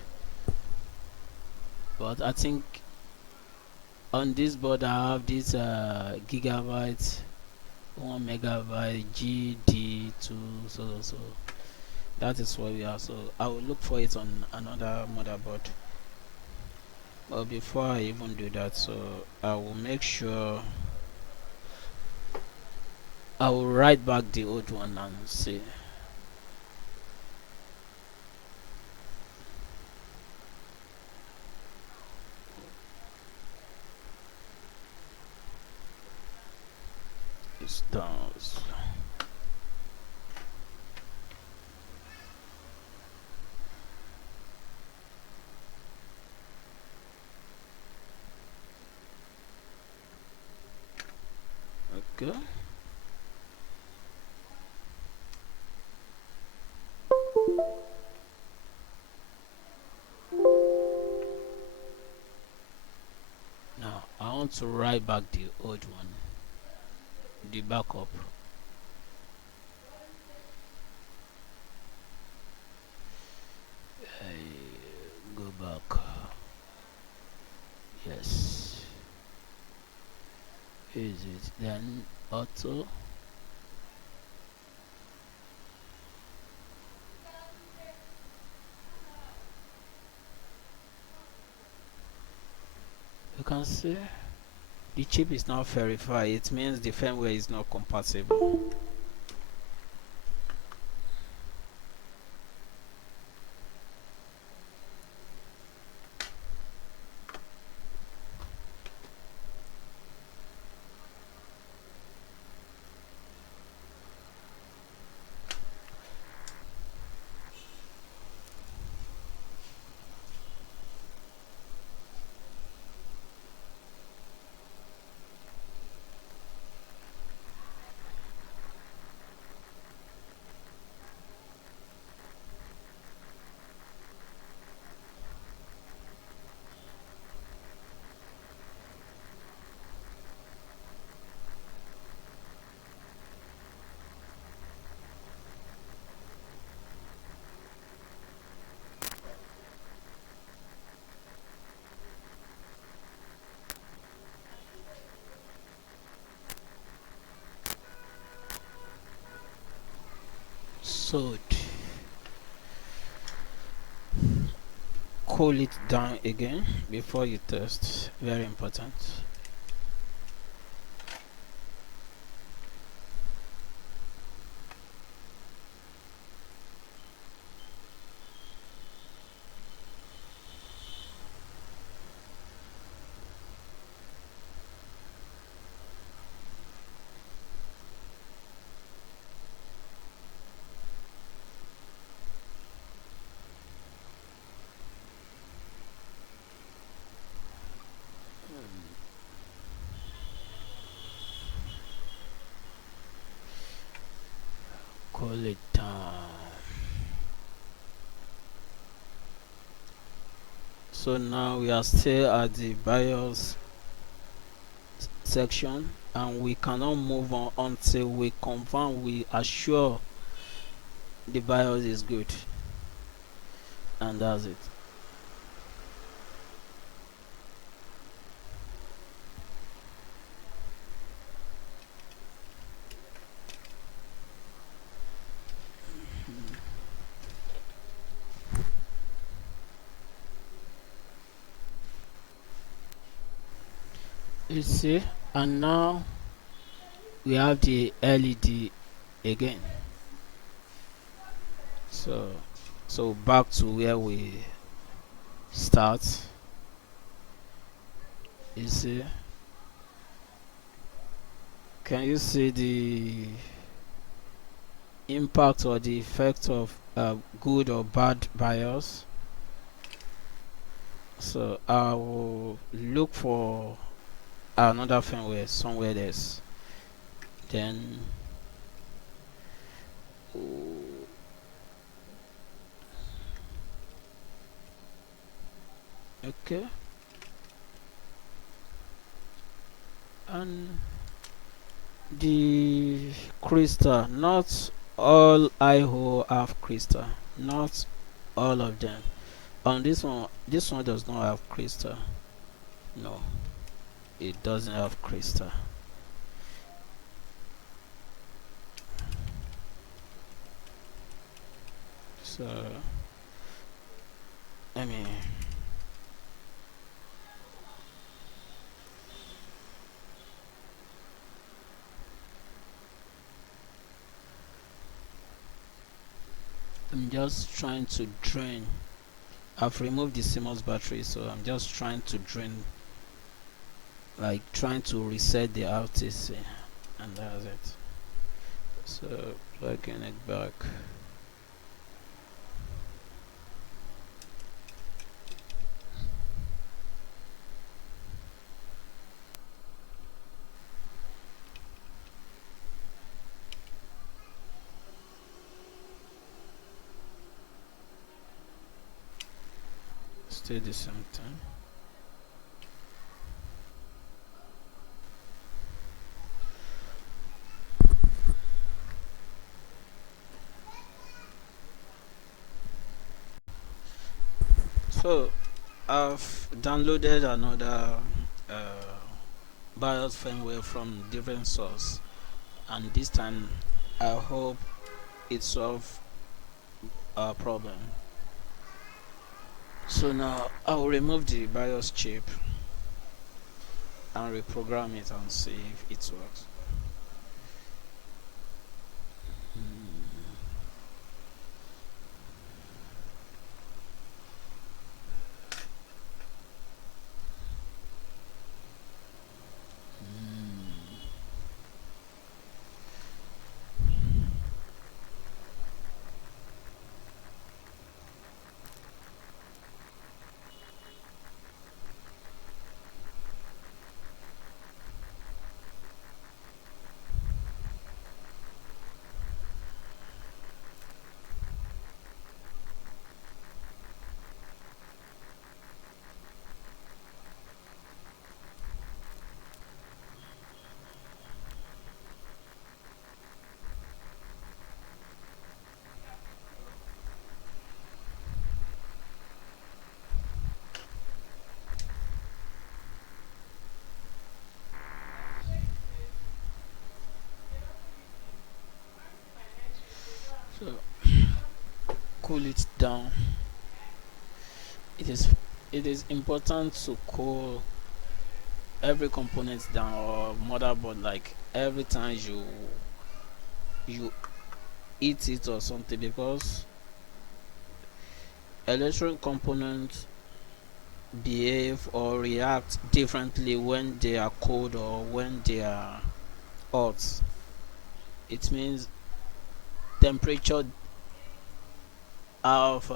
but I think on this board I have this gigabyte, 1 megabyte, GD2, so that is what we have. So I will look for it on another motherboard. But before I even do that, so I will make sure I will write back the old one and see. It's down. Okay. Now I want to write back the old one, the backup. I go back. Yes. Is it then auto? You can see the chip is not verified. It means the firmware is not compatible. cool it down again before you test. Very important. Cool it down. So now we are still at the BIOS section, and we cannot move on until we confirm, we are sure the BIOS is good, and that's it. You see, and now we have the LED again. So back to where we start. You see, can you see the impact or the effect of good or bad BIOS? So I will look for another firmware somewhere else. Then okay, and the crystal, not all IO have crystal, not all of them. On this one does not have crystal. No, it doesn't have crystal. So I mean, I'm just trying to drain. I've removed the CMOS battery, so I'm just trying to drain, like trying to reset the RTC, and that's it. So plugging it back. Still the same time. So I've downloaded another BIOS firmware from different source, and this time I hope it solves our problem. So now I'll remove the BIOS chip and reprogram it and see if it works. So cool it down. it is it is important to cool every component down or motherboard, like every time you eat it or something, because electronic components behave or react differently when they are cold or when they are hot. It means temperature have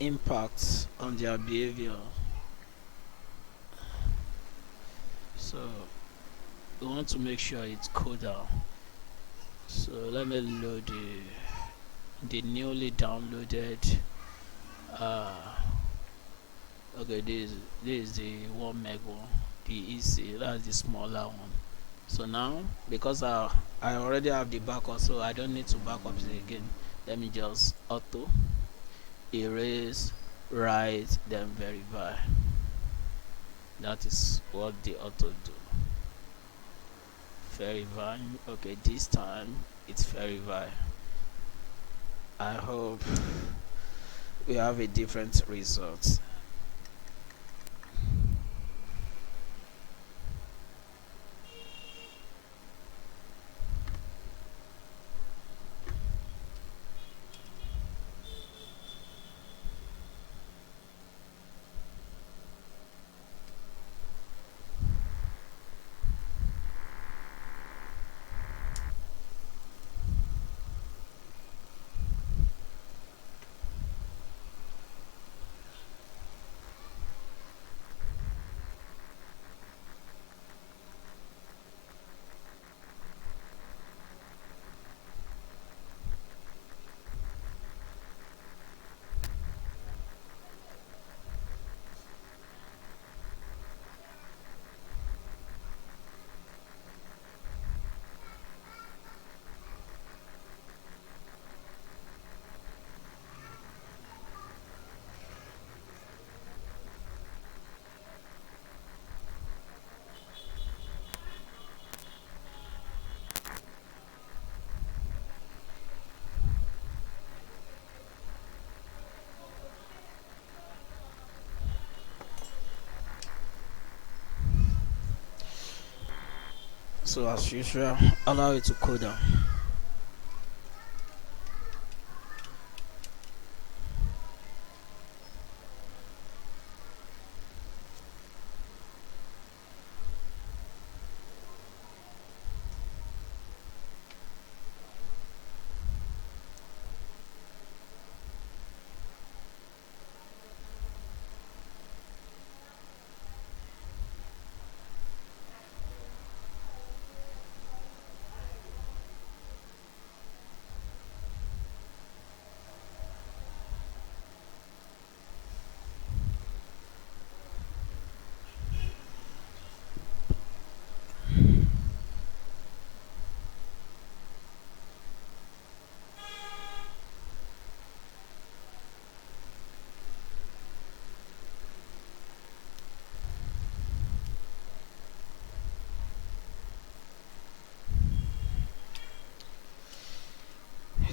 impacts on their behavior. So we want to make sure it's cool down. So let me load the newly downloaded uh, okay, this is the 1 meg one, the EC, that's the smaller one. So now, because I already have the backup, so I don't need to back up it again. Let me just auto erase, write, then verify. That is what the auto do. Verify. Okay, this time it's verify. I hope we have a different result. So as usual, allow it to cool down.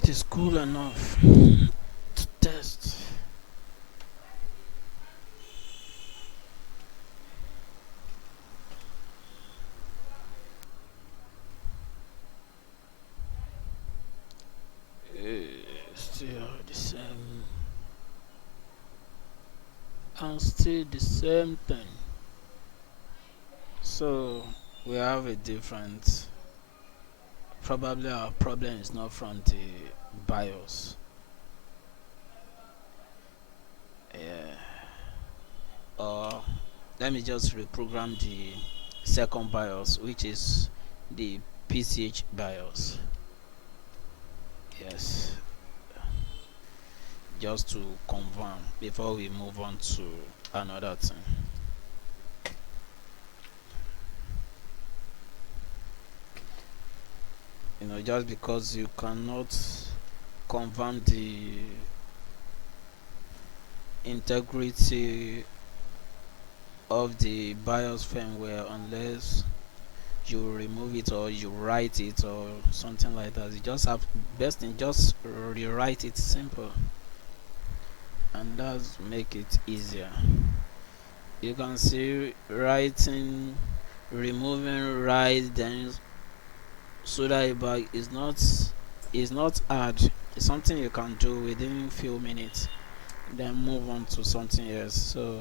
It is cool enough to test. Still the same, and still the same thing. So we have a different. Probably our problem is not from the BIOS. Yeah. Or let me just reprogram the second BIOS, which is the PCH BIOS. Yes. Just to confirm before we move on to another thing. Just because you cannot confirm the integrity of the BIOS firmware unless you remove it or you write it or something like that. You just have best thing, just rewrite it simple. and that's make it easier. You can see writing, removing write, then solder bag is not hard. It's something you can do within few minutes, then move on to something else. So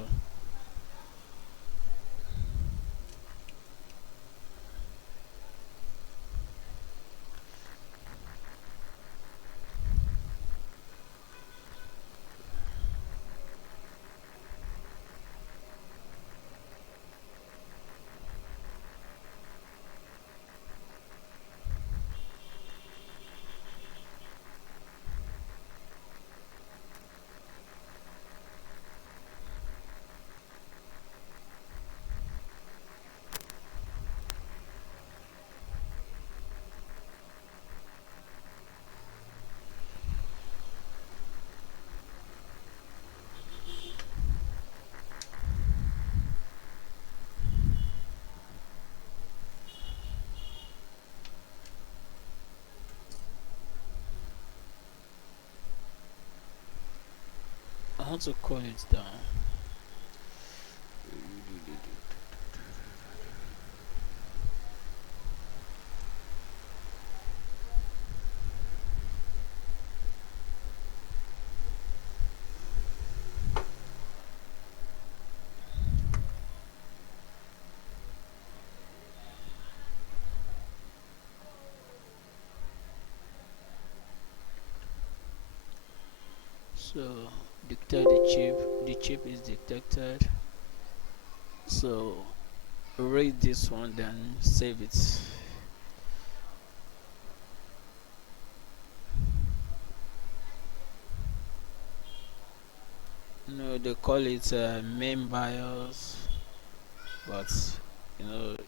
I want to call it down. So detect the chip is detected. So read this one, then save it. No, they call it main BIOS, but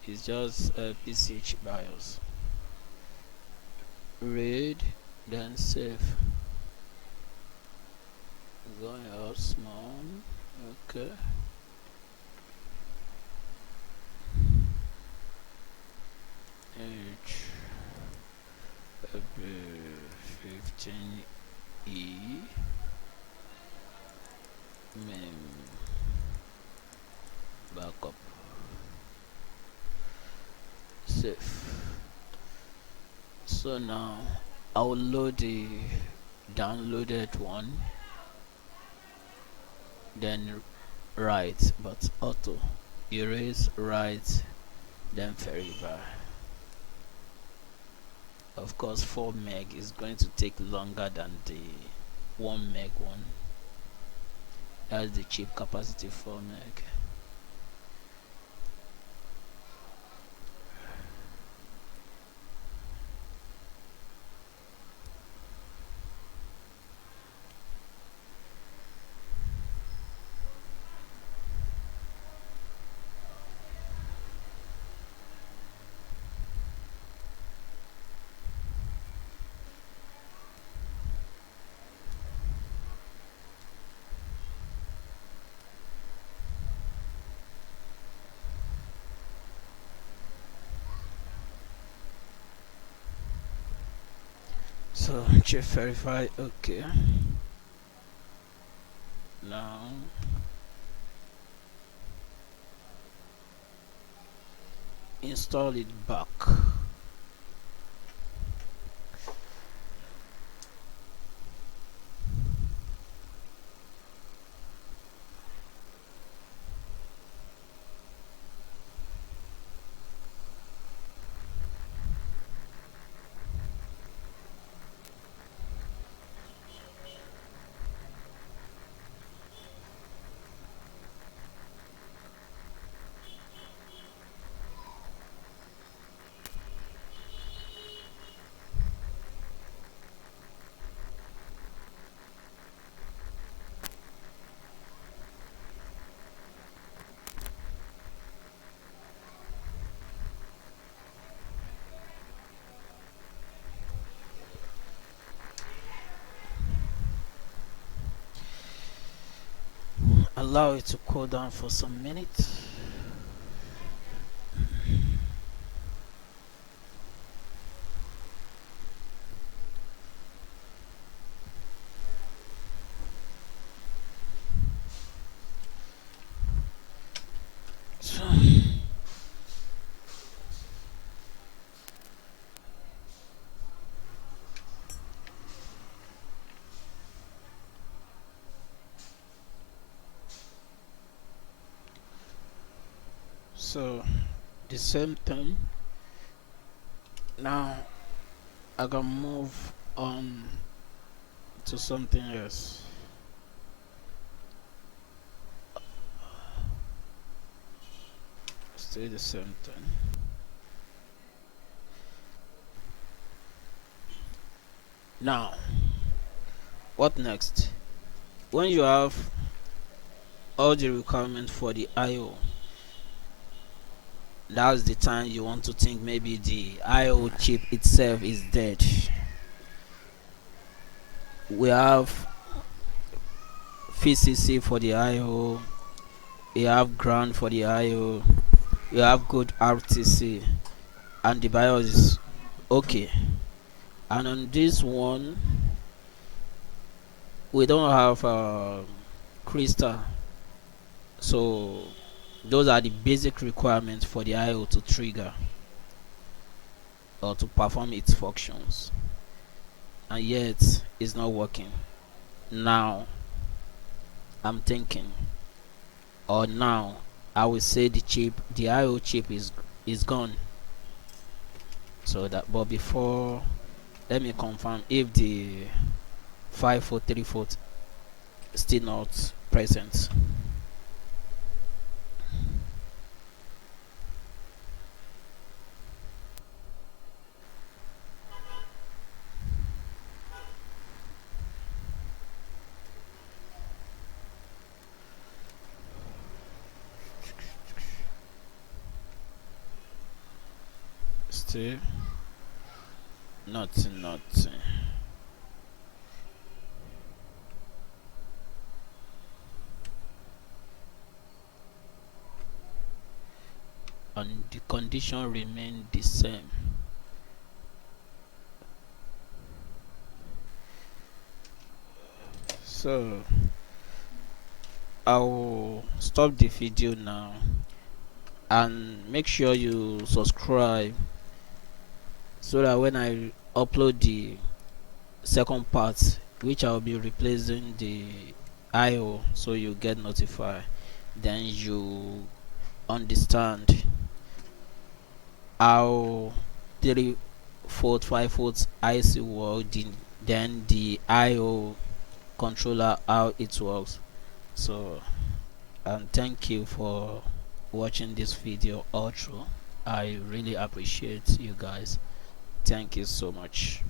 it's just PCH BIOS. Read, then save. Going up small. Okay. H 15E mem backup save. So now I'll load the downloaded one, then write, but auto erase, write, then verify. Of course 4 meg is going to take longer than the 1 meg one. That's the chip capacity, 4 meg. So chip verify, okay. Now install it back. Allow it to cool down for some minutes. So the same thing. Now I can move on to something else. Still the same thing. Now what next? When you have all the requirements for the IO, that's the time you want to think maybe the IO chip itself is dead. We have VCC for the IO, we have ground for the IO, we have good RTC, and the BIOS is okay. And on this one, we don't have crystal, so those are the basic requirements for the IO to trigger or to perform its functions, and yet it's not working. Now I'm thinking, or now I will say the IO chip is gone. So that, but before, let me confirm if the 5434 still not present. Still nothing. And the condition remain the same. So I'll stop the video now, and make sure you subscribe so that when I upload the second part, which I'll be replacing the IO, so you get notified, then you understand how 3-volt 5-volt IC work, then the IO controller, how it works. So and thank you for watching this video all through. I really appreciate you guys. Thank you so much,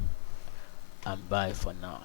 and bye for now.